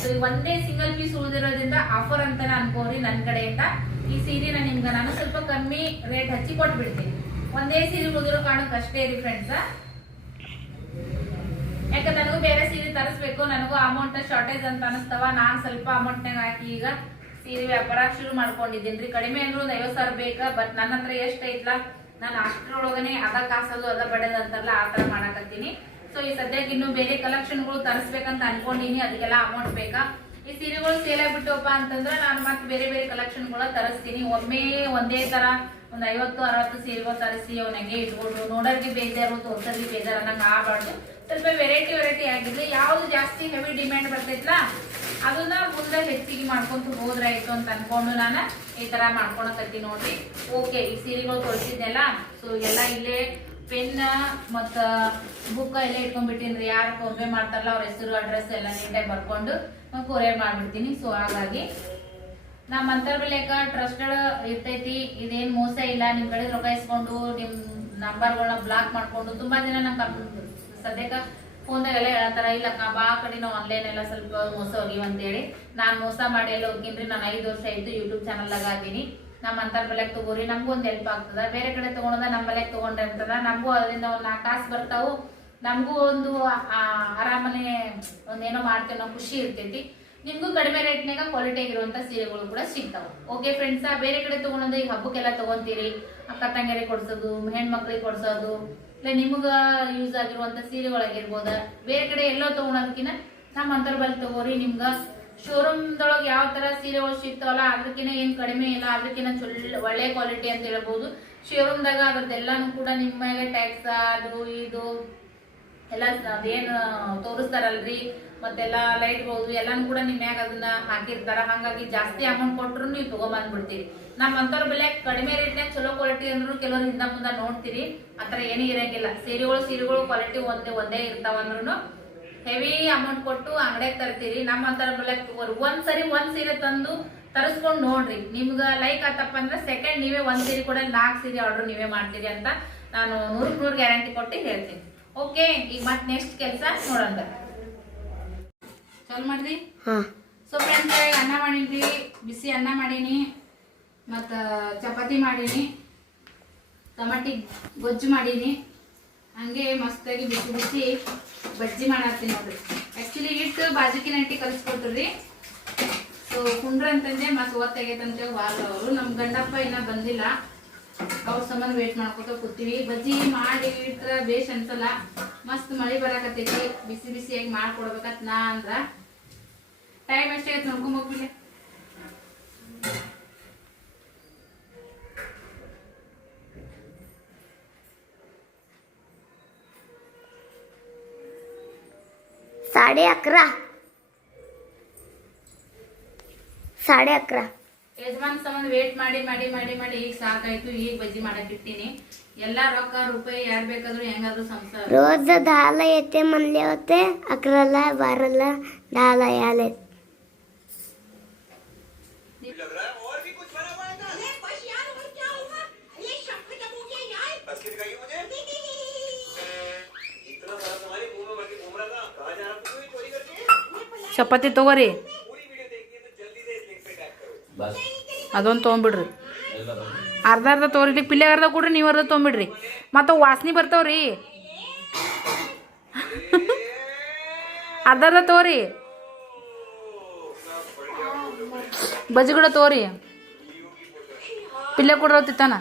ಸೊ ಒಂದೇ ಸಿಂಗಲ್ ಪೀಸ್ ಉಳಿದಿರೋದ್ರಿಂದ ಆಫರ್ ಅಂತ ಅನ್ಕೋರಿ ನನ್ ಕಡೆಯಿಂದ ಈ ಸೀರೆನ ನಿಮ್ಗೆ ನಾನು ಸ್ವಲ್ಪ ಕಮ್ಮಿ ರೇಟ್ ಹಚ್ಚಿ ಕೊಟ್ಬಿಡ್ತೀನಿ. ಒಂದೇ ಸೀರೆ ಉಳಿದಿರೋ ಕಾರಣಕ್ಕೆ ಅಷ್ಟೇ ರೀ ಫ್ರೆಂಡ್ಸ್ ಯಾಕಂದ್ರೆ ನನಗೂ ಬೇರೆ ಸೀರೆ ತರಿಸ್ಬೇಕು? ನನಗೂ ಅಮೌಂಟ್ ಶಾರ್ಟೇಜ್ ಅಂತ ಅನಿಸ್ತವ. ನಾನು ಸ್ವಲ್ಪ ಅಮೌಂಟ್ ನಾಗ ಹಾಕಿ ಈಗ ಸೀರೆ ವ್ಯಾಪಾರ ಶುರು ಮಾಡ್ಕೊಂಡಿದ್ದೀನಿ ರೀ. ಕಡಿಮೆ ಅಂದ್ರೆ ಒಂದ್ ಐವತ್ ಸಾವಿರ ಬೇಕಾ? ಬಟ್ ನನ್ನ ಹತ್ರ ಎಷ್ಟ್ ನಾನು ಅಷ್ಟರೊಳಗನೆ ಅದ ಕಾಸದು, ಅದ ಬಡದ ಅಂತಾರಲ್ಲ, ಆ ತರ ಮಾಡಾಕತ್ತೀನಿ. ಸೊ ಈ ಸದ್ಯಕ್ಕೆ ಇನ್ನು ಬೇರೆ ಕಲೆಕ್ಷನ್ಗಳು ತರಿಸ್ಬೇಕಂತ ಅನ್ಕೊಂಡಿನಿ. ಅದಕ್ಕೆಲ್ಲ ಅಮೌಂಟ್ ಬೇಕಾ? ಈ ಸೀರೆಗಳು ಸೇಲ್ ಆಗ್ಬಿಟ್ಟವಪ್ಪ ಅಂತಂದ್ರೆ ನಾನು ಮತ್ತೆ ಬೇರೆ ಬೇರೆ ಕಲೆಕ್ಷನ್ಗಳ ತರಿಸ್ತೀನಿ. ಒಮ್ಮೆ ಒಂದೇ ತರ ಒಂದ್ ಐವತ್ತು, ಅರವತ್ತು ಸೀರೆಗಳು ತರಿಸಿ ಅವನಿಗೆ ಇಟ್ಕೊಂಡು ನೋಡೋರ್ಗೆ ಬೇಜಾರು, ತೋರ್ಸೋರ್ಗೆ ಬೇಜಾರು ಅನ್ನಂಗೆ ಆಗಬಾರ್ದು. ಸ್ವಲ್ಪ ವೆರೈಟಿ ವೆರೈಟಿ ಆಗಿದ್ರೆ ಯಾವ್ದು ಜಾಸ್ತಿ ಹೆವಿ ಡಿಮ್ಯಾಂಡ್ ಬರ್ತೈತ್ಲಾ, ಅದನ್ನ ಮುಂದೆ ಹೆಚ್ಚಿಗೆ ಮಾಡ್ಕೊಂತ ಹೋದ್ರಾಯ್ತು ಅಂತ ಅನ್ಕೊಂಡು ನಾನು ಈ ತರ ಮಾಡ್ಕೊಳಕತ್ತಿ ನೋಡ್ರಿ. ಓಕೆ ಈ ಸೀರೆಗಳು ತೋರಿಸಿದ್ನೆಲ್ಲ ಸೊ ಎಲ್ಲ ಇಲ್ಲೇ ಪೆನ್ ಮತ್ತ ಬುಕ್ ಎಲ್ಲ ಇಟ್ಕೊಂಡ್ಬಿಟ್ಟಿನ್ರಿ. ಯಾರು ಫೋನ್ ಪೇ ಮಾಡ್ತಾರಲ್ಲ, ಅವ್ರ ಹೆಸರು ಅಡ್ರೆಸ್ ಎಲ್ಲ ನೀಟಾಗಿ ಬರ್ಕೊಂಡು ಕೊರಿಯರ್ ಮಾಡ್ಬಿಡ್ತೀನಿ. ಸೊ ಹಾಗಾಗಿ ನಮ್ಮ ಅಂತರ್ಬಲೆಕ ಟ್ರಸ್ಟೆಡ್ ಇರ್ತೈತಿ. ಇದೇನ್ ಮೋಸ ಇಲ್ಲ. ನಿಮ್ ಕಡೆ ರೊಕ್ಕ ಇಸ್ಕೊಂಡು ನಿಮ್ ನಂಬರ್ಗಳನ್ನ ಬ್ಲಾಕ್ ಮಾಡ್ಕೊಂಡು ತುಂಬಾ ಜನ ನಮ್ ಸದ್ಯಕ್ಕ ಫೋನ್ದಾಗ ಎಲ್ಲ ಹೇಳತ್ತಾರ ನಾ ಬಾ ಕಡೆ, ನಾವು ಆನ್ಲೈನ್ ಎಲ್ಲ ಸ್ವಲ್ಪ ಮೋಸ ಹೋಗಿವ್ ಅಂತೇಳಿ. ನಾನ್ ಮೋಸ ಮಾಡಿ ಎಲ್ಲ ಹೋಗಿನ್ರಿ ನಾನು ಐದು ವರ್ಷ ಆಯ್ತು ಯೂಟ್ಯೂಬ್ ಚಾನಲ್ ಅದೀನಿ ನಮ್ಮ ಅಂತರ್ ಬೆಲೆಗ್ ತಗೋರಿ, ನಮಗೂ ಒಂದ್ ಹೆಲ್ಪ್ ಆಗ್ತದ. ಬೇರೆ ಕಡೆ ತಗೊಂಡ ನಮ್ಮ ತಗೊಂಡ್ರೆ ಅಂತದ ನಮಗೂ ಅದರಿಂದ ಒಂದು ನಾಲ್ಕು ಕಾಸು ಬರ್ತಾವು. ನಮಗೂ ಒಂದು ಆರಾಮನೆ ಒಂದೇನೋ ಮಾಡ್ತೇವೆ ನಾವು ಖುಷಿ ಇರ್ತೈತಿ. ನಿಮಗೂ ಕಡಿಮೆ ರೇಟ್ನಾಗ ಕ್ವಾಲಿಟಿ ಆಗಿರುವಂತ ಸೀರೆಗಳು ಕೂಡ ಸಿಗ್ತಾವ. ಓಕೆ ಫ್ರೆಂಡ್ಸ್ ಬೇರೆ ಕಡೆ ತಗೊಂಡಂದ್ರೆ ಈಗ ಹಬ್ಬಕ್ಕೆಲ್ಲ ತಗೊಂತೀರಿ. ಅಕ್ಕ ತಂಗಿಯರಿಗೆ ಕೊಡ್ಸೋದು, ಹೆಣ್ಮಕ್ಳಿಗೆ ಕೊಡ್ಸೋದು. ಇಲ್ಲ, ನಿಮಗ ಯೂಸ್ ಆಗಿರುವಂತ ಸೀರೆಗಳಾಗಿರ್ಬೋದ? ಬೇರೆ ಕಡೆ ಎಲ್ಲೋ ತಗೊಳೋದಕ್ಕಿನ್ನ ನಮ್ಮ ಅಂತರ್ಬಲ್ ತಗೋರಿ, ನಿಮ್ಗ ಶೋರೂಮ್ ದೊಳಗೆ ಯಾವ ತರ ಸೀರೆಗಳು ಸಿಗ್ತಾವಲ್ಲ ಅದಕ್ಕಿನ ಏನ್ ಕಡಿಮೆ ಇಲ್ಲ ಅದಕ್ಕಿನ ಒಳ್ಳೆ ಕ್ವಾಲಿಟಿ ಅಂತ ಹೇಳ್ಬೋದು. ಶೋರೂಮ್ ದಾಗ ಅದ್ರದ್ದೆಲ್ಲಾನು ಕೂಡ ನಿಮ್ಮ ಮೇಲೆ ಟ್ಯಾಕ್ಸ್ ಅದು ಇದು, ಎಲ್ಲ ಅದೇನು ತೋರಿಸ್ತಾರಲ್ರಿ, ಮತ್ತೆಲ್ಲ ಲೈಟ್ಗಳು ಎಲ್ಲಾನು ಕೂಡ ನಿಮ್ಮ ಮ್ಯಾಗ ಅದನ್ನ ಹಾಕಿರ್ತಾರ. ಹಂಗಾಗಿ ಜಾಸ್ತಿ ಅಮೌಂಟ್ ಕೊಟ್ರು ನೀವು ತಗೊಂಬಂದ್ಬಿಡ್ತೀರಿ. ನಮ್ಮ ಅಂತವ್ರ ಬೆಲೆ ಕಡಿಮೆ ರೇಟ್ನಾಗ ಚಲೋ ಕ್ವಾಲಿಟಿ ಅಂದ್ರೂ ಕೆಲವರು ಹಿಂದ ಮುಂದ ನೋಡ್ತೀರಿ. ಆತರ ಏನೂ ಇರಂಗಿಲ್ಲ. ಸೀರೆಗಳು ಸೀರೆಗಳು ಕ್ವಾಲಿಟಿ ಒಂದೇ ಒಂದೇ ಇರ್ತಾವ ಅಂದ್ರೂ ಹೆವಿ ಅಮೌಂಟ್ ಕೊಟ್ಟು ಅಂಗಡಿಯಾಗ ತರ್ತೀರಿ. ನಮ್ಮ ಅಂತರ ಬೆಲೆ ಒಂದ್ಸರಿ ಒಂದ್ ಸರಿ ಒಂದ್ ಸೀರೆ ತಂದು ತರಿಸ್ಕೊಂಡ್ ನೋಡ್ರಿ. ನಿಮ್ಗ ಲೈಕ್ ಆತಪ್ಪ ಅಂದ್ರೆ ಸೆಕೆಂಡ್ ನೀವೇ ಒಂದ್ ಸೀರೆ ಕೂಡ ನಾಲ್ಕು ಸೀರೆ ಆರ್ಡರ್ ನೀವೇ ಮಾಡ್ತೀರಿ ಅಂತ ನಾನು ನೂರಕ್ಕೆ ನೂರ್ ಗ್ಯಾರಂಟಿ ಕೊಟ್ಟು ಹೇಳ್ತೀನಿ. ಓಕೆ ಈಗ ಮತ್ತೆ ನೆಕ್ಸ್ಟ್ ಕೆಲಸ ನೋಡೋಣ. ಚಲ್ ಮಾಡ್ರಿ ಹಾಂ. ಸೊ ಫ್ರೆಂಡ್ಸ್ ಅನ್ನ ಮಾಡೀನಿ ಬಿಸಿ ಅನ್ನ ಮಾಡೀನಿ. ಮತ್ತು ಚಪಾತಿ ಮಾಡೀನಿ, ಟಮಾಟಿ ಗೊಜ್ಜು ಮಾಡೀನಿ, ಹಂಗೆ ಮಸ್ತಾಗಿ ಬಿಸಿ ಬಿಸಿ ಬಜ್ಜಿ ಮಾಡತ್ತೀನಿ ನೋಡ್ರಿ. ಆ್ಯಕ್ಚುಲಿ ಹಿಟ್ಟು ಬಾಜುಕಿನ ಅಂಟಿ ಕಲಿಸ್ಕೊಟ್ರಿ. ಸೊ ಕುಂಡ್ರ ಅಂತಂದೆ ಮತ್ತು ಓದ್ತಾಗೈತೆ ಅಂತೇಳಿ ವಾರ ಅವರು. ನಮ್ಮ ಗಂಡಪ್ಪ ಇನ್ನೂ ಬಂದಿಲ್ಲ. ಅವ್ರ ಸಂಬಂಧ ವೇಟ್ ಮಾಡ್ಕೊತ ಕೂತೀವಿ. ಬಜ್ಜಿ ಮಾಡಿ ಇಟ್ರ ಬೇಷ್ ಅನ್ಸಲ್ಲ. ಮಸ್ತ್ ಮಳಿ ಬರಾಕತ್ತೈತಿ. ಬಿಸಿ ಬಿಸಿಯಾಗಿ ಮಾಡ್ಕೊಡ್ಬೇಕತ್ ನಾ ಅಂದ್ರ. ಟೈಮ್ ಎಷ್ಟೇ ಆಯ್ತು ನೋಡ್ಕೊಂಬೋಗ್ಬಿಲ್ಲ साडे अकरा साडे अकरा ಯಜಮಾನ್ ಸಂಬಂಧ ವೇಟ್ ಮಾಡಿ ಮಾಡಿ ಮಾಡಿ ಮಾಡಿ ಈಗ ಸಾಕಾಯ್ತು ಈಗ ಬಜ್ಜಿ ಮಾಡಕ್ ಇಟ್ಟಿನಿ ಎಲ್ಲಾ ರೊಕ್ಕ ರೂಪಾಯಿ ಯಾರ್ ಬೇಕಾದ್ರೂ ಹೆಂಗಾದ್ರೂ ಸಂಸಾರ रोज दहाला येते म्हणले होते अकराला बाराला दहाला याले करो ತಗೋರಿ. ಅದೊಂದು ತೊಗೊಂಬಿಡ್ರಿ. ಅರ್ಧ ಅರ್ಧ ತೋರಿ ಪಿಲ್ಲೆ ಅರ್ಧ ಕೊಡ್ರಿ ನೀವು ಅರ್ಧ ತೊಗೊಂಬಿಡ್ರಿ. ಮತ್ತು ವಾಸನೆ ಬರ್ತಾವ್ರಿ. ಅರ್ಧ ಅರ್ಧ ತಗೋರಿ. ಬಜ್ಜಿ ಕೂಡ ತಗೋರಿ. ಪಿಲ್ಲೆ ಕೊಡ್ರಿ ತಿತ್ತಾನ.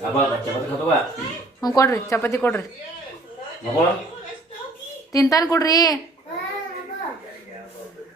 ಚಪಾತಿ ಹ್ಞೂ ಕೊಡ್ರಿ. ಚಪಾತಿ ಕೊಡ್ರಿ. ತಿಂತಾನ ಕೊಡ್ರಿ.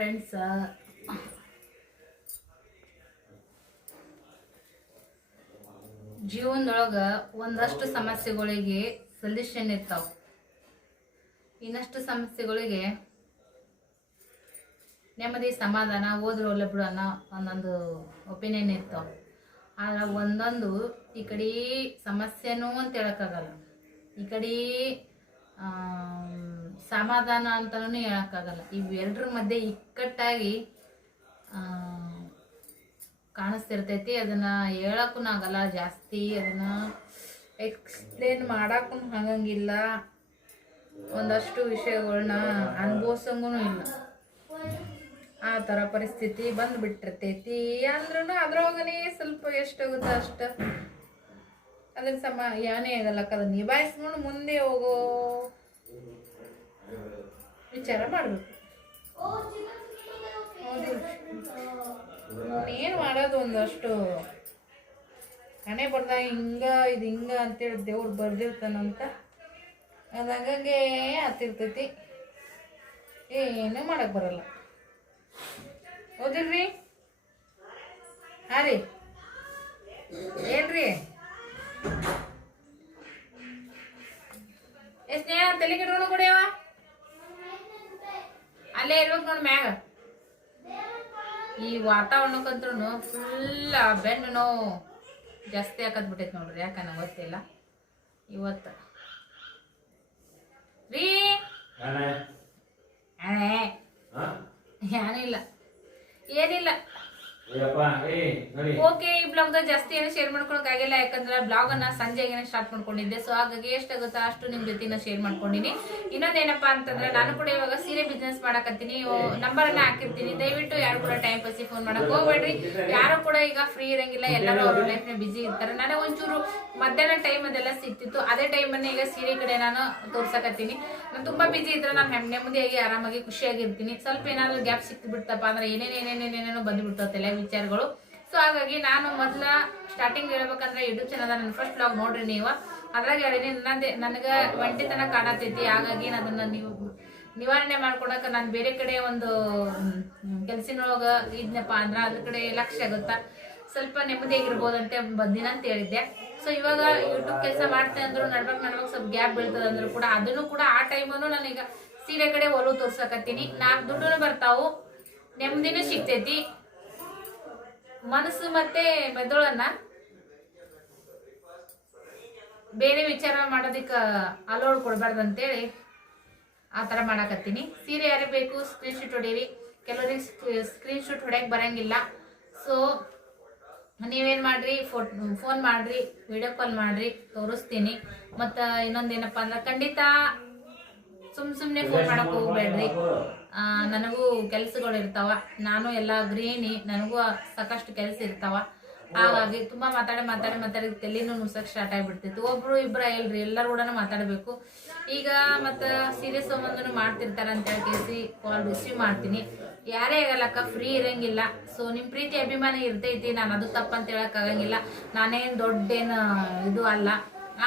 ಫ್ರೆಂಡ್ಸ್ ಜೀವನದೊಳಗೆ ಒಂದಷ್ಟು ಸಮಸ್ಯೆಗಳಿಗೆ ಸೊಲ್ಯೂಷನ್ ಇರ್ತಾವ. ಇನ್ನಷ್ಟು ಸಮಸ್ಯೆಗಳಿಗೆ ನೆಮ್ಮದಿ, ಸಮಾಧಾನ ಓದ್ರ ಒಳ್ಳೆ ಬಿಡು ಅನ್ನೋ ಒಂದೊಂದು ಒಪಿನಿಯನ್ ಇರ್ತಾವ. ಆದ್ರೆ ಒಂದೊಂದು ಈ ಕಡೆ ಸಮಸ್ಯೆನೂ ಅಂತ ಹೇಳೋಕ್ಕಾಗಲ್ಲ. ಈ ಕಡೆ ಸಮಾಧಾನ ಅಂತಲೂ ಹೇಳೋಕ್ಕಾಗಲ್ಲ. ಇವೆರಡರ ಮಧ್ಯೆ ಇಕ್ಕಟ್ಟಾಗಿ ಕಾಣಿಸ್ತಿರ್ತೈತಿ. ಅದನ್ನು ಹೇಳಕ್ಕೂ ಆಗಲ್ಲ. ಜಾಸ್ತಿ ಅದನ್ನ ಎಕ್ಸ್ಪ್ಲೇನ್ ಮಾಡೋಕ್ಕೂ ಆಗಂಗಿಲ್ಲ. ಒಂದಷ್ಟು ವಿಷಯಗಳನ್ನ ಅನುಭವಿಸಂಗೂ ಇಲ್ಲ. ಆ ಥರ ಪರಿಸ್ಥಿತಿ ಬಂದ್ಬಿಟ್ಟಿರ್ತೈತಿ. ಅಂದ್ರೂ ಅದ್ರೊಳಗನೆ ಸ್ವಲ್ಪ ಎಷ್ಟಾಗುತ್ತೋ ಅಷ್ಟು ಅದನ್ನ ಸಮ ಯಾನೇ ಆಗಲ್ಲ. ಅದನ್ನ ನಿಭಾಯಿಸ್ಕೊಂಡು ಮುಂದೆ ಹೋಗೋ ವಿಚಾರ ಮಾಡಬೇಕು. ಏನು ಮಾಡೋದು ಒಂದಷ್ಟು ಹಣೆ ಬರ್ದಾಗ ಹಿಂಗ, ಇದು ಹಿಂಗ ಅಂತೇಳಿ ದೇವ್ರು ಬರ್ದಿರ್ತಾನಂತ. ಅದು ಹಂಗಂಗೆ ಹತ್ತಿರ್ತೈತಿ. ಏನೂ ಮಾಡಕ್ಕೆ ಬರಲ್ಲ. ಹೌದಿಲ್ರಿ ಹಾಂ ರೀ. ಏನ್ರಿ? ಎಷ್ಟು ಸ್ನೇಹ, ತಲೆ ಕೆಟ್ಕೊಂಡು ಕೊಡ್ಯವ ಅಲ್ಲೇ ಇರ್ಬೇಕು ನೋಡಿ ಮ್ಯಾಗ. ಈ ವಾತಾವರಣಕ್ಕಂತ್ರೂ ಫುಲ್ ಬೆನ್ನು ನೋವು ಜಾಸ್ತಿ ಹಾಕತ್ ಬಿಟ್ಟೈತೆ ನೋಡ್ರಿ ಯಾಕ ನಂಗೆ ಗೊತ್ತಿಲ್ಲ. ಇವತ್ತು. ರೀ. ಅಣೆ ಏನಿಲ್ಲ ಏನಿಲ್ಲ. ಓಕೆ, ಈ ಬ್ಲಾಗ್ ಜಾಸ್ತಿ ಏನು ಶೇರ್ ಮಾಡ್ಕೊಳಕ್ ಆಗಿಲ್ಲ ಯಾಕಂದ್ರೆ ಬ್ಲಾಗ್ ಅನ್ನ ಸಂಜೆಗೆ ಸ್ಟಾರ್ಟ್ ಮಾಡ್ಕೊಂಡಿದ್ದೆ. ಸೊ ಹಾಗಾಗಿ ಎಷ್ಟಾಗುತ್ತೋ ಅಷ್ಟು ನಿಮ್ ಜೊತೆ ಶೇರ್ ಮಾಡ್ಕೊಂಡಿನಿ. ಇನ್ನೊಂದೇನಪ್ಪಾ ಅಂತಂದ್ರೆ, ನಾನು ಕೂಡ ಇವಾಗ ಸೀರೆ ಬಿಸ್ನೆಸ್ ಮಾಡಕತ್ತೀನಿ. ನಂಬರ್ ಅನ್ನ ಹಾಕಿರ್ತೀನಿ. ದಯವಿಟ್ಟು ಯಾರು ಕೂಡ ಟೈಮ್ ಪಾಸಿ ಫೋನ್ ಮಾಡಕ್ ಹೋಗ್ಬೇಡ್ರಿ. ಯಾರು ಕೂಡ ಈಗ ಫ್ರೀ ಇರಂಗಿಲ್ಲ, ಎಲ್ಲರೂ ಅವ್ರ ಲೈಫ್ನ ಬಿಸಿ ಇರ್ತಾರೆ. ನನಗೆ ಒಂಚೂರು ಮಧ್ಯಾಹ್ನ ಟೈಮ್ ಅದೆಲ್ಲ ಸಿಕ್ತಿತ್ತು ಅದೇ ಟೈಮ್ ಅನ್ನ ಈಗ ಸೀರೆ ಕಡೆ ನಾನು ತೋರ್ಸಕತ್ತೀನಿ. ನಾನು ತುಂಬಾ ಬಿಜಿ ಇದ್ರೆ ನಾನು ನೆಮ್ಮದಿಯಾಗಿ ಆರಾಮಾಗಿ ಖುಷಿಯಾಗಿರ್ತೀನಿ. ಸ್ವಲ್ಪ ಏನಾದ್ರು ಗ್ಯಾಪ್ ಸಿಕ್ತು ಬಿಡ್ತಪ್ಪ ಅಂದ್ರೆ ಏನೇನೇನೇನೇನೇನೋ ಏನೇನೇನೇನೇನೋ ಬಂದ್ಬಿಡ್ತಲ್ಲ ವಿಚಾರಗಳು. ಸೊ ಹಾಗಾಗಿ ನಾನು ಮೊದಲ ಸ್ಟಾರ್ಟಿಂಗ್ ಹೇಳ್ಬೇಕಂದ್ರೆ ಯೂಟ್ಯೂಬ್ ಚಾನಲ್ ನನ್ನ ಫಸ್ಟ್ ಬ್ಲಾಗ್ ನೋಡ್ರಿ ನೀವು. ಅದ್ರಾಗ ಹೇಳಿನಿ ನನ್ನದೇ ನನಗೆ ಒಂಟಿತನ ಕಾಣತೈತಿ. ಹಾಗಾಗಿ ನಾನು ಅದನ್ನ ನೀವು ನಿವಾರಣೆ ಮಾಡ್ಕೊಡಕ್ಕೆ ನಾನು ಬೇರೆ ಕಡೆ ಒಂದು ಕೆಲಸಿನೊಳಗೆ ಇದ್ನಪ್ಪ ಅಂದ್ರೆ ಅದ್ರ ಕಡೆ ಲಕ್ಷ್ಯ ಆಗುತ್ತಾ ಸ್ವಲ್ಪ ನೆಮ್ಮದಿಯಾಗಿರ್ಬೋದಂತೆ ಬಂದಿನ ಅಂತ ಹೇಳಿದ್ದೆ. ಸೊ ಇವಾಗ ಯೂಟ್ಯೂಬ್ ಕೆಲಸ ಮಾಡ್ತೇನೆ ಅಂದ್ರು ನಡ್ಬೇಕು ನಡ್ಬೇಕು ಸ್ವಲ್ಪ ಗ್ಯಾಪ್ ಬೀಳ್ತದೆ ಅಂದ್ರು ಕೂಡ ಅದನ್ನು ಕೂಡ ಆ ಟೈಮನ್ನು ನಾನೀಗ ಸೀರೆ ಕಡೆ ಒಲವು ತೋರ್ಸಕತ್ತೀನಿ. ನಾಲ್ಕು ದುಡ್ಡು ಬರ್ತಾವು, ನೆಮ್ಮದಿನೂ ಸಿಗ್ತೈತಿ. ಮನಸ್ಸು ಮತ್ತೆ ಮೆದುಳನ್ನ ಬೇರೆ ವಿಚಾರ ಮಾಡೋದಕ್ಕೆ ಅಲೋಡ್ ಕೊಡಬಾರ್ದು ಅಂತೇಳಿ ಆ ಥರ ಮಾಡಕತ್ತೀನಿ. ಸೀರೆ ಯಾರಿಗೆ ಬೇಕು ಸ್ಕ್ರೀನ್ ಶಾಟ್ ಹೊಡೀರಿ. ಕೆಲವರಿಗೆ ಸ್ಕ್ರೀನ್ ಶಾಟ್ ಹೊಡ್ಯಕ್ಕೆ ಬರಂಗಿಲ್ಲ. ಸೊ ನೀವೇನು ಮಾಡ್ರಿ? ಫೋ ಫೋನ್ ಮಾಡ್ರಿ ವಿಡಿಯೋ ಕಾಲ್ ಮಾಡ್ರಿ, ತೋರಿಸ್ತೀನಿ. ಮತ್ತು ಇನ್ನೊಂದೇನಪ್ಪ ಅಂದ್ರೆ ಖಂಡಿತ ಸುಮ್ ಸುಮ್ಮನೆ ಫೋನ್ ಮಾಡಕ್ಕೆ ಹೋಗ್ಬೇಡ್ರಿ ನನಗೂ ಕೆಲಸಗಳು ಇರ್ತಾವ. ನಾನು ಎಲ್ಲ ಗೃಹಿಣಿ, ನನಗೂ ಸಾಕಷ್ಟು ಕೆಲಸ ಇರ್ತಾವ. ಹಾಗಾಗಿ ತುಂಬಾ ಮಾತಾಡಿ ಮಾತಾಡಿ ಮಾತಾಡಿ ತಲೆನೂ ನುಸಕ್ ಸ್ಟಾರ್ಟ್ ಆಗಿಬಿಡ್ತಿತ್ತು. ಒಬ್ರು ಇಬ್ರ ಇಲ್ರಿ, ಎಲ್ಲರೂ ಕೂಡ ಮಾತಾಡಬೇಕು. ಈಗ ಮತ್ತ ಸೀರಿಯಸ್ ಸಂಬಂಧನು ಮಾಡ್ತಿರ್ತಾರೆ ಅಂತ ಹೇಳಿ ಕೇಸಿ ಕಾಲ್ ರಿಸೀವ್ ಮಾಡ್ತೀನಿ. ಯಾರೇ ಆಗಲ್ಲಕ್ಕ ಫ್ರೀ ಇರಂಗಿಲ್ಲ. ಸೊ ನಿಮ್ ಪ್ರೀತಿ, ಅಭಿಮಾನ ಇರ್ತೈತಿ. ನಾನು ಅದು ತಪ್ಪಂತ ಹೇಳಕ್ ಆಗಂಗಿಲ್ಲ. ನಾನೇನ್ ದೊಡ್ಡೇನು ಇದು ಅಲ್ಲ.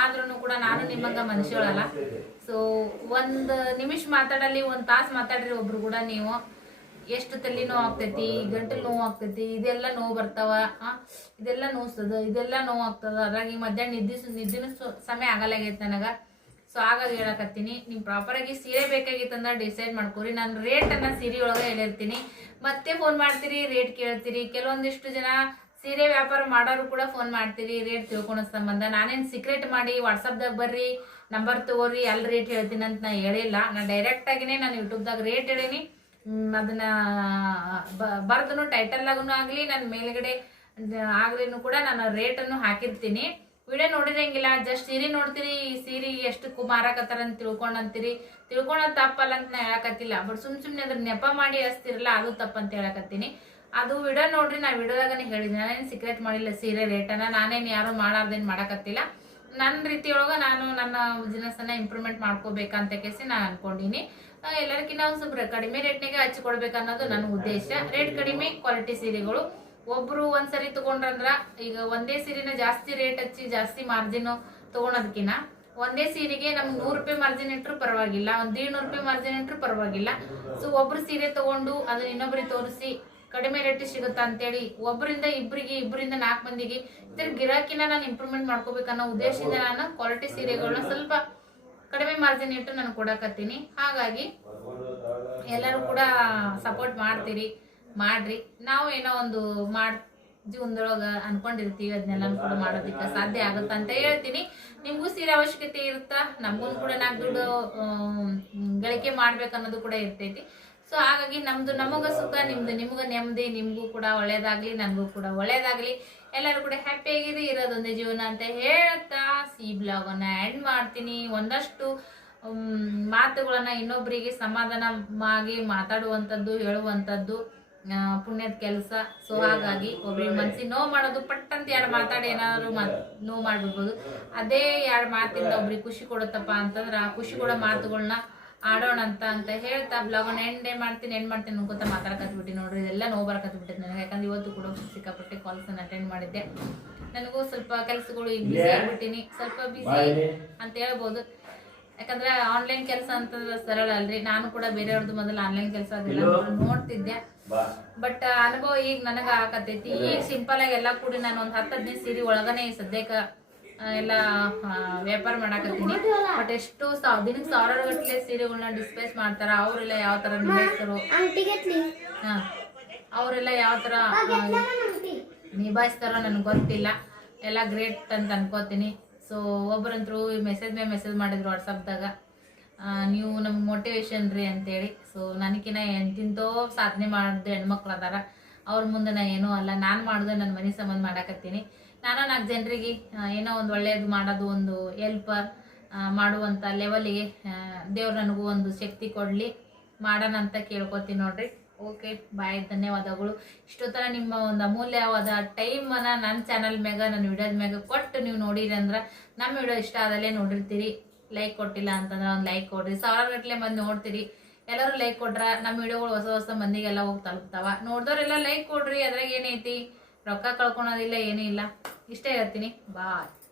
ಆದ್ರೂ ಕೂಡ ನಾನು ನಿಮ್ಮಂಗ ಮನುಷ್ಯಳಲ್ಲ ಸೊ ಒಂದ್ ನಿಮಿಷ ಮಾತಾಡಲಿ ಒಂದ್ ತಾಸ್ ಮಾತಾಡ್ರಿ ಒಬ್ರು ಕೂಡ ನೀವು. ಎಷ್ಟು ತಲೆ ನೋವು ಆಗ್ತೈತಿ, ಗಂಟಲು ನೋವು ಆಗ್ತೈತಿ, ಇದೆಲ್ಲ ನೋವು ಬರ್ತಾವ ಇದೆಲ್ಲ ನೋಸ್ತದ ಇದೆಲ್ಲ ನೋವು ಆಗ್ತದ. ಅದ್ರಾಗ ಈ ಮಧ್ಯಾಹ್ನ ನಿದ್ದೆ ನಿದ್ದಿನ ಸಮಯ ಆಗಲಾಗೈತೆ ನನಗ. ಸೊ ಹಾಗಾಗಿ ಹೇಳಕತ್ತೀನಿ ಪ್ರಾಪರ್ ಆಗಿ ಸೀರೆ ಬೇಕಾಗಿತ್ತಂದ್ರ ಡಿಸೈಡ್ ಮಾಡ್ಕೊರಿ. ನಾನು ರೇಟ್ ಅನ್ನ ಸೀರೆ ಒಳಗೆ ಹೇಳಿರ್ತೀನಿ. ಮತ್ತೆ ಫೋನ್ ಮಾಡ್ತೀರಿ ರೇಟ್ ಕೇಳ್ತೀರಿ. ಕೆಲವೊಂದಿಷ್ಟು ಜನ ಸೀರೆ ವ್ಯಾಪಾರ ಮಾಡೋರು ಕೂಡ ಫೋನ್ ಮಾಡ್ತೀರಿ ರೇಟ್ ತಿಳ್ಕೊಳೋ ಸಂಬಂಧ. ನಾನೇನು ಸೀಕ್ರೆಟ್ ಮಾಡಿ ವಾಟ್ಸಪ್ದಾಗ ಬರ್ರಿ ನಂಬರ್ ತಗೋರಿ ಅಲ್ಲಿ ರೇಟ್ ಹೇಳ್ತೀನಿ ಅಂತ ನಾ ಹೇಳಿಲ್ಲ. ನಾನು ಡೈರೆಕ್ಟಾಗಿನೇ ನಾನು ಯೂಟ್ಯೂಬ್ದಾಗ ರೇಟ್ ಹೇಳೀನಿ. ಅದನ್ನ ಬರ್ದು ಟೈಟಲ್ ಆಗಲಿ ನನ್ನ ಮೇಲ್ಗಡೆ ಆಗ್ಲಿನೂ ಕೂಡ ನಾನು ರೇಟ್ ಅನ್ನು ಹಾಕಿರ್ತೀನಿ. ವಿಡಿಯೋ ನೋಡಿರಂಗಿಲ್ಲ ಜಸ್ಟ್ ಸೀರೆ ನೋಡ್ತೀರಿ, ಈ ಸೀರೆ ಎಷ್ಟು ಮಾರಾಕತ್ತಾರ ಅಂತ ತಿಳ್ಕೊಂಡಂತೀರಿ ತಿಳ್ಕೊಳೋದು ತಪ್ಪಲ್ಲ ಅಂತ ನಾ ಹೇಳಕತ್ತಿಲ್ಲ. ಬಟ್ ಸುಮ್ ಸುಮ್ಮನೆ ಅದ್ರ ನೆಪ ಮಾಡಿ ಹಚ್ತಿರಲ್ಲ, ಅದು ತಪ್ಪಂತ ಹೇಳಕತ್ತೀನಿ. ಅದು ವಿಡಿಯೋ ನೋಡ್ರಿ, ನಾ ವಿಡಿಯೋದಾಗನೇ ಹೇಳಿದ್ದೆ ನಾನೇನು ಸೀಕ್ರೆಟ್ ಮಾಡಿಲ್ಲ, ಸೀರೆ ರೇಟನ್ನು ನಾನೇನು ಯಾರು ಮಾಡಾರ್ದೇನು ಮಾಡಕತ್ತಿಲ್ಲ. ನನ್ನ ರೀತಿಯೊಳಗೆ ನಾನು ನನ್ನ ಬಿಸ್ನೆಸ್ಸನ್ನು ಇಂಪ್ರೂವ್ಮೆಂಟ್ ಮಾಡ್ಕೋಬೇಕಂತ ಕೇಸಿ ನಾನು ಅನ್ಕೊಂಡಿನಿ. ಎಲ್ಲರಿಗಿನ್ನ ಒಂದು ಸ್ವಲ್ಪ ಕಡಿಮೆ ರೇಟ್ನಾಗೆ ಹಚ್ಕೊಡ್ಬೇಕು ಅನ್ನೋದು ನನ್ನ ಉದ್ದೇಶ. ರೇಟ್ ಕಡಿಮೆ ಕ್ವಾಲಿಟಿ ಸೀರೆಗಳು. ಒಬ್ರು ಒಂದ್ಸರಿ ತೊಗೊಂಡ್ರಂದ್ರೆ ಈಗ ಒಂದೇ ಸೀರೆನ ಜಾಸ್ತಿ ರೇಟ್ ಹಚ್ಚಿ ಜಾಸ್ತಿ ಮಾರ್ಜಿನ್ ತೊಗೊಳೋದಕ್ಕಿಂತ ಒಂದೇ ಸೀರೆಗೆ ನಮ್ಗೆ ನೂರು ರೂಪಾಯಿ ಮಾರ್ಜಿನ್ ಇಟ್ಟರು ಪರವಾಗಿಲ್ಲ. ಒಂದ್ ನೂರು ರೂಪಾಯಿ ಮಾರ್ಜಿನ್ ಇಟ್ಟರು ಪರವಾಗಿಲ್ಲ. ಸೊ ಒಬ್ರು ಸೀರೆ ತೊಗೊಂಡು ಅದನ್ನ ಇನ್ನೊಬ್ರಿಗೆ ತೋರಿಸಿ ಕಡಿಮೆ ರೇಟ್ ಸಿಗುತ್ತಾ ಅಂತೇಳಿ ಒಬ್ಬರಿಂದ ಇಬ್ಬರಿಗೆ ಇಬ್ಬರಿಂದ ನಾಲ್ಕು ಮಂದಿಗೆ ಇದ್ರ ಗಿರಾಕಿನ ನಾನು ಇಂಪ್ರೂವ್ಮೆಂಟ್ ಮಾಡ್ಕೋಬೇಕನ್ನೋ ಉದ್ದೇಶದಿಂದ ನಾನು ಕ್ವಾಲಿಟಿ ಸೀರೆಗಳನ್ನ ಸ್ವಲ್ಪ ಕಡಿಮೆ ಮಾರ್ಜಿನ್ ಇಟ್ಟು ನಾನು ಕೊಡಕತ್ತೀನಿ. ಹಾಗಾಗಿ ಎಲ್ಲರೂ ಕೂಡ ಸಪೋರ್ಟ್ ಮಾಡ್ತೀರಿ ಮಾಡ್ರಿ. ನಾವು ಏನೋ ಒಂದು ಮಾಡ್ ಜೀವನದೊಳಗ ಅನ್ಕೊಂಡಿರ್ತೀವಿ ಅದನ್ನೆಲ್ಲ ಕೂಡ ಮಾಡೋದಕ್ಕೆ ಸಾಧ್ಯ ಆಗುತ್ತೆ ಅಂತ ಹೇಳ್ತೀನಿ. ನಿಮಗೂ ಸೀರೆ ಅವಶ್ಯಕತೆ ಇರುತ್ತಾ? ನಮಗೂ ಕೂಡ ನಾಲ್ಕು ದುಡ್ಡು ಗಳಿಕೆ ಮಾಡ್ಬೇಕನ್ನೋದು ಕೂಡ ಇರ್ತೈತಿ. ಸೊ ಹಾಗಾಗಿ ನಮ್ದು ನಮಗ ಸುಖ ನಿಮ್ದು ನಿಮ್ಗ ನೆಮ್ಮದಿ ನಿಮ್ಗೂ ಕೂಡ ಒಳ್ಳೇದಾಗ್ಲಿ ನನಗೂ ಕೂಡ ಒಳ್ಳೇದಾಗ್ಲಿ. ಎಲ್ಲರೂ ಕೂಡ ಹ್ಯಾಪಿಯಾಗಿರಿ ಇರೋದೊಂದೇ ಜೀವನ ಅಂತ ಹೇಳ್ತಾ ಸಿ ಅನ್ನ ಎಂಡ್ ಮಾಡ್ತೀನಿ. ಒಂದಷ್ಟು ಮಾತುಗಳನ್ನ ಇನ್ನೊಬ್ಬರಿಗೆ ಸಮಾಧಾನವಾಗಿ ಮಾತಾಡುವಂಥದ್ದು ಹೇಳುವಂಥದ್ದು ಪುಣ್ಯದ ಕೆಲಸ. ಸೊ ಹಾಗಾಗಿ ಒಬ್ರಿಗೆ ಮನ್ಸಿಗೆ ನೋವು ಮಾಡೋದು ಪಟ್ ಅಂತ ಎರಡು ಮಾತಾಡಿ ಏನಾದ್ರು ನೋವು ಮಾಡ್ಬಿಡ್ಬೋದು. ಅದೇ ಎರಡು ಮಾತಿಂದ ಒಬ್ರಿಗೆ ಖುಷಿ ಕೊಡುತ್ತಪ್ಪ ಅಂತಂದ್ರೆ ಆ ಖುಷಿ ಕೊಡೋ ಮಾತುಗಳನ್ನ ಆಡೋಣ ಅಂತ ಅಂತ ಹೇಳ್ತಾ ಬ್ಲಾಗನ್ನ ಎಂಡ್ ಮಾಡ್ತೀನಿ ಎಂಡ್ ಮಾಡ್ತೀನಿ ಅನ್ಕೋತ ಮಾತಾಡಕತ್ಬಿಟ್ಟು ನೋಡ್ರಿ ಇದೆಲ್ಲ ನೋವು ಬರಕತ್ಬಿಟ್ಟಿದೆ ನನಗೆ. ಯಾಕಂದ್ರೆ ಇವತ್ತು ಕೂಡ ಸಿಕ್ಕಾಪಟ್ಟೆ ಕಾಲ್ಸ್ ಅಟೆಂಡ್ ಮಾಡಿದ್ದೆ. ನನಗೂ ಸ್ವಲ್ಪ ಕೆಲಸಗಳು ಈಗ ಬಿಸಿ ಆಗ್ಬಿಟ್ಟಿನಿ. ಸ್ವಲ್ಪ ಬಿಸಿ ಅಂತ ಹೇಳ್ಬೋದು. ಯಾಕಂದ್ರೆ ಆನ್ಲೈನ್ ಕೆಲಸ ಅಂತಂದ್ರೆ ಸರಳ ಅಲ್ರಿ. ನಾನು ಕೂಡ ಬೇರೆಯವ್ರದ್ದು ಮೊದಲು ಆನ್ಲೈನ್ ಕೆಲಸ ಅದೆಲ್ಲ ನೋಡ್ತಿದ್ದೆ. ಬಟ್ ಅನುಭವ ಈಗ ನನಗ ಆಕತೈತಿ ಈಗ ಸಿಂಪಲ್ ಆಗಿ ಎಲ್ಲಾ ಕೂಡಿ ನಾನು ಒಂದ್ ಹತ್ತು ಹದಿನೈದು ಸೀರೆ ಒಳಗನೆ ಸದ್ಯಕ್ಕ ಎಲ್ಲ ವ್ಯಾಪಾರ ಮಾಡಕತ್ತೀನಿ. ಬಟ್ ಎಷ್ಟು ದಿನಕ್ಕೆ ಸಾವಿರ ಗಟ್ಟಲೆ ಸೀರೆಗಳನ್ನ ಡಿಸ್ಪ್ಲೇಸ್ ಮಾಡ್ತಾರ ಅವರೆಲ್ಲ ಯಾವ ತರ ನಿಭಾಯಿಸ್ತಾರೋ? ಹಾ ಅವರೆಲ್ಲ ಯಾವ ತರ ನಿಭಾಯಿಸ್ತಾರೋ ನನಗೆ ಗೊತ್ತಿಲ್ಲ. ಎಲ್ಲ ಗ್ರೇಟ್ ಅಂತ ಅನ್ಕೋತೀನಿ. ಸೊ ಒಬ್ಬರಂತರು ಮೆಸೇಜ್ ಮೇಲೆ ಮೆಸೇಜ್ ಮಾಡಿದ್ರು ವಾಟ್ಸಪ್ದಾಗ ನೀವು ನಮ್ಗೆ ಮೋಟಿವೇಶನ್ ರೀ ಅಂತೇಳಿ. ಸೊ ನನಗಿನ ಎಂತಿಂತೋ ಸಾಧನೆ ಮಾಡಿದ ಹೆಣ್ಮಕ್ಳು ಅದಾರ. ಅವ್ರ ಮುಂದೆ ನಾ ಏನೂ ಅಲ್ಲ. ನಾನು ಮಾಡಿದ್ರೆ ನನ್ನ ಮನೆ ಸಂಬಂಧ ಮಾಡಕತ್ತೀನಿ. ನಾನು ನಾಲ್ಕು ಜನರಿಗೆ ಏನೋ ಒಂದು ಒಳ್ಳೆಯದು ಮಾಡೋದು, ಒಂದು ಹೆಲ್ಪರ್ ಮಾಡುವಂಥ ಲೆವೆಲಿಗೆ ದೇವ್ರು ನನಗೂ ಒಂದು ಶಕ್ತಿ ಕೊಡಲಿ. ಮಾಡೋಣ ಅಂತ ಕೇಳ್ಕೊತೀನಿ ನೋಡ್ರಿ. ಓಕೆ ಬಾಯ್ ಧನ್ಯವಾದಗಳು. ಇಷ್ಟೊತ್ತರ ನಿಮ್ಮ ಒಂದು ಅಮೂಲ್ಯವಾದ ಟೈಮನ್ನು ನನ್ನ ಚಾನಲ್ ಮ್ಯಾಗ ನನ್ನ ವಿಡಿಯೋದ ಮ್ಯಾಗ ಕೊಟ್ಟು ನೀವು ನೋಡಿರಿ ಅಂದ್ರೆ ನಮ್ಮ ವಿಡಿಯೋ ಇಷ್ಟ ಆದಲ್ಲೇ ನೋಡಿರ್ತೀರಿ. ಲೈಕ್ ಕೊಟ್ಟಿಲ್ಲ ಅಂತಂದ್ರೆ ಒಂದು ಲೈಕ್ ಕೊಡ್ರಿ. ಸಾವಿರ ಗಟ್ಟಲೆ ಮಂದಿ ನೋಡ್ತೀರಿ. ಎಲ್ಲರೂ ಲೈಕ್ ಕೊಟ್ರ ನಮ್ಮ ವಿಡಿಯೋಗಳು ಹೊಸ ಹೊಸ ಮಂದಿಗೆಲ್ಲ ಹೋಗಿ ತಲುಪ್ತಾವ. ನೋಡಿದವ್ರೆಲ್ಲ ಲೈಕ್ ಕೊಡ್ರಿ, ಅದ್ರಾಗ ಏನೈತಿ ರೊಕ್ಕ ಕಳ್ಕೊಳೋದಿಲ್ಲ ಏನೂ ಇಲ್ಲ. ಇಷ್ಟೇ ಹೇಳ್ತೀನಿ. ಬಾಯ್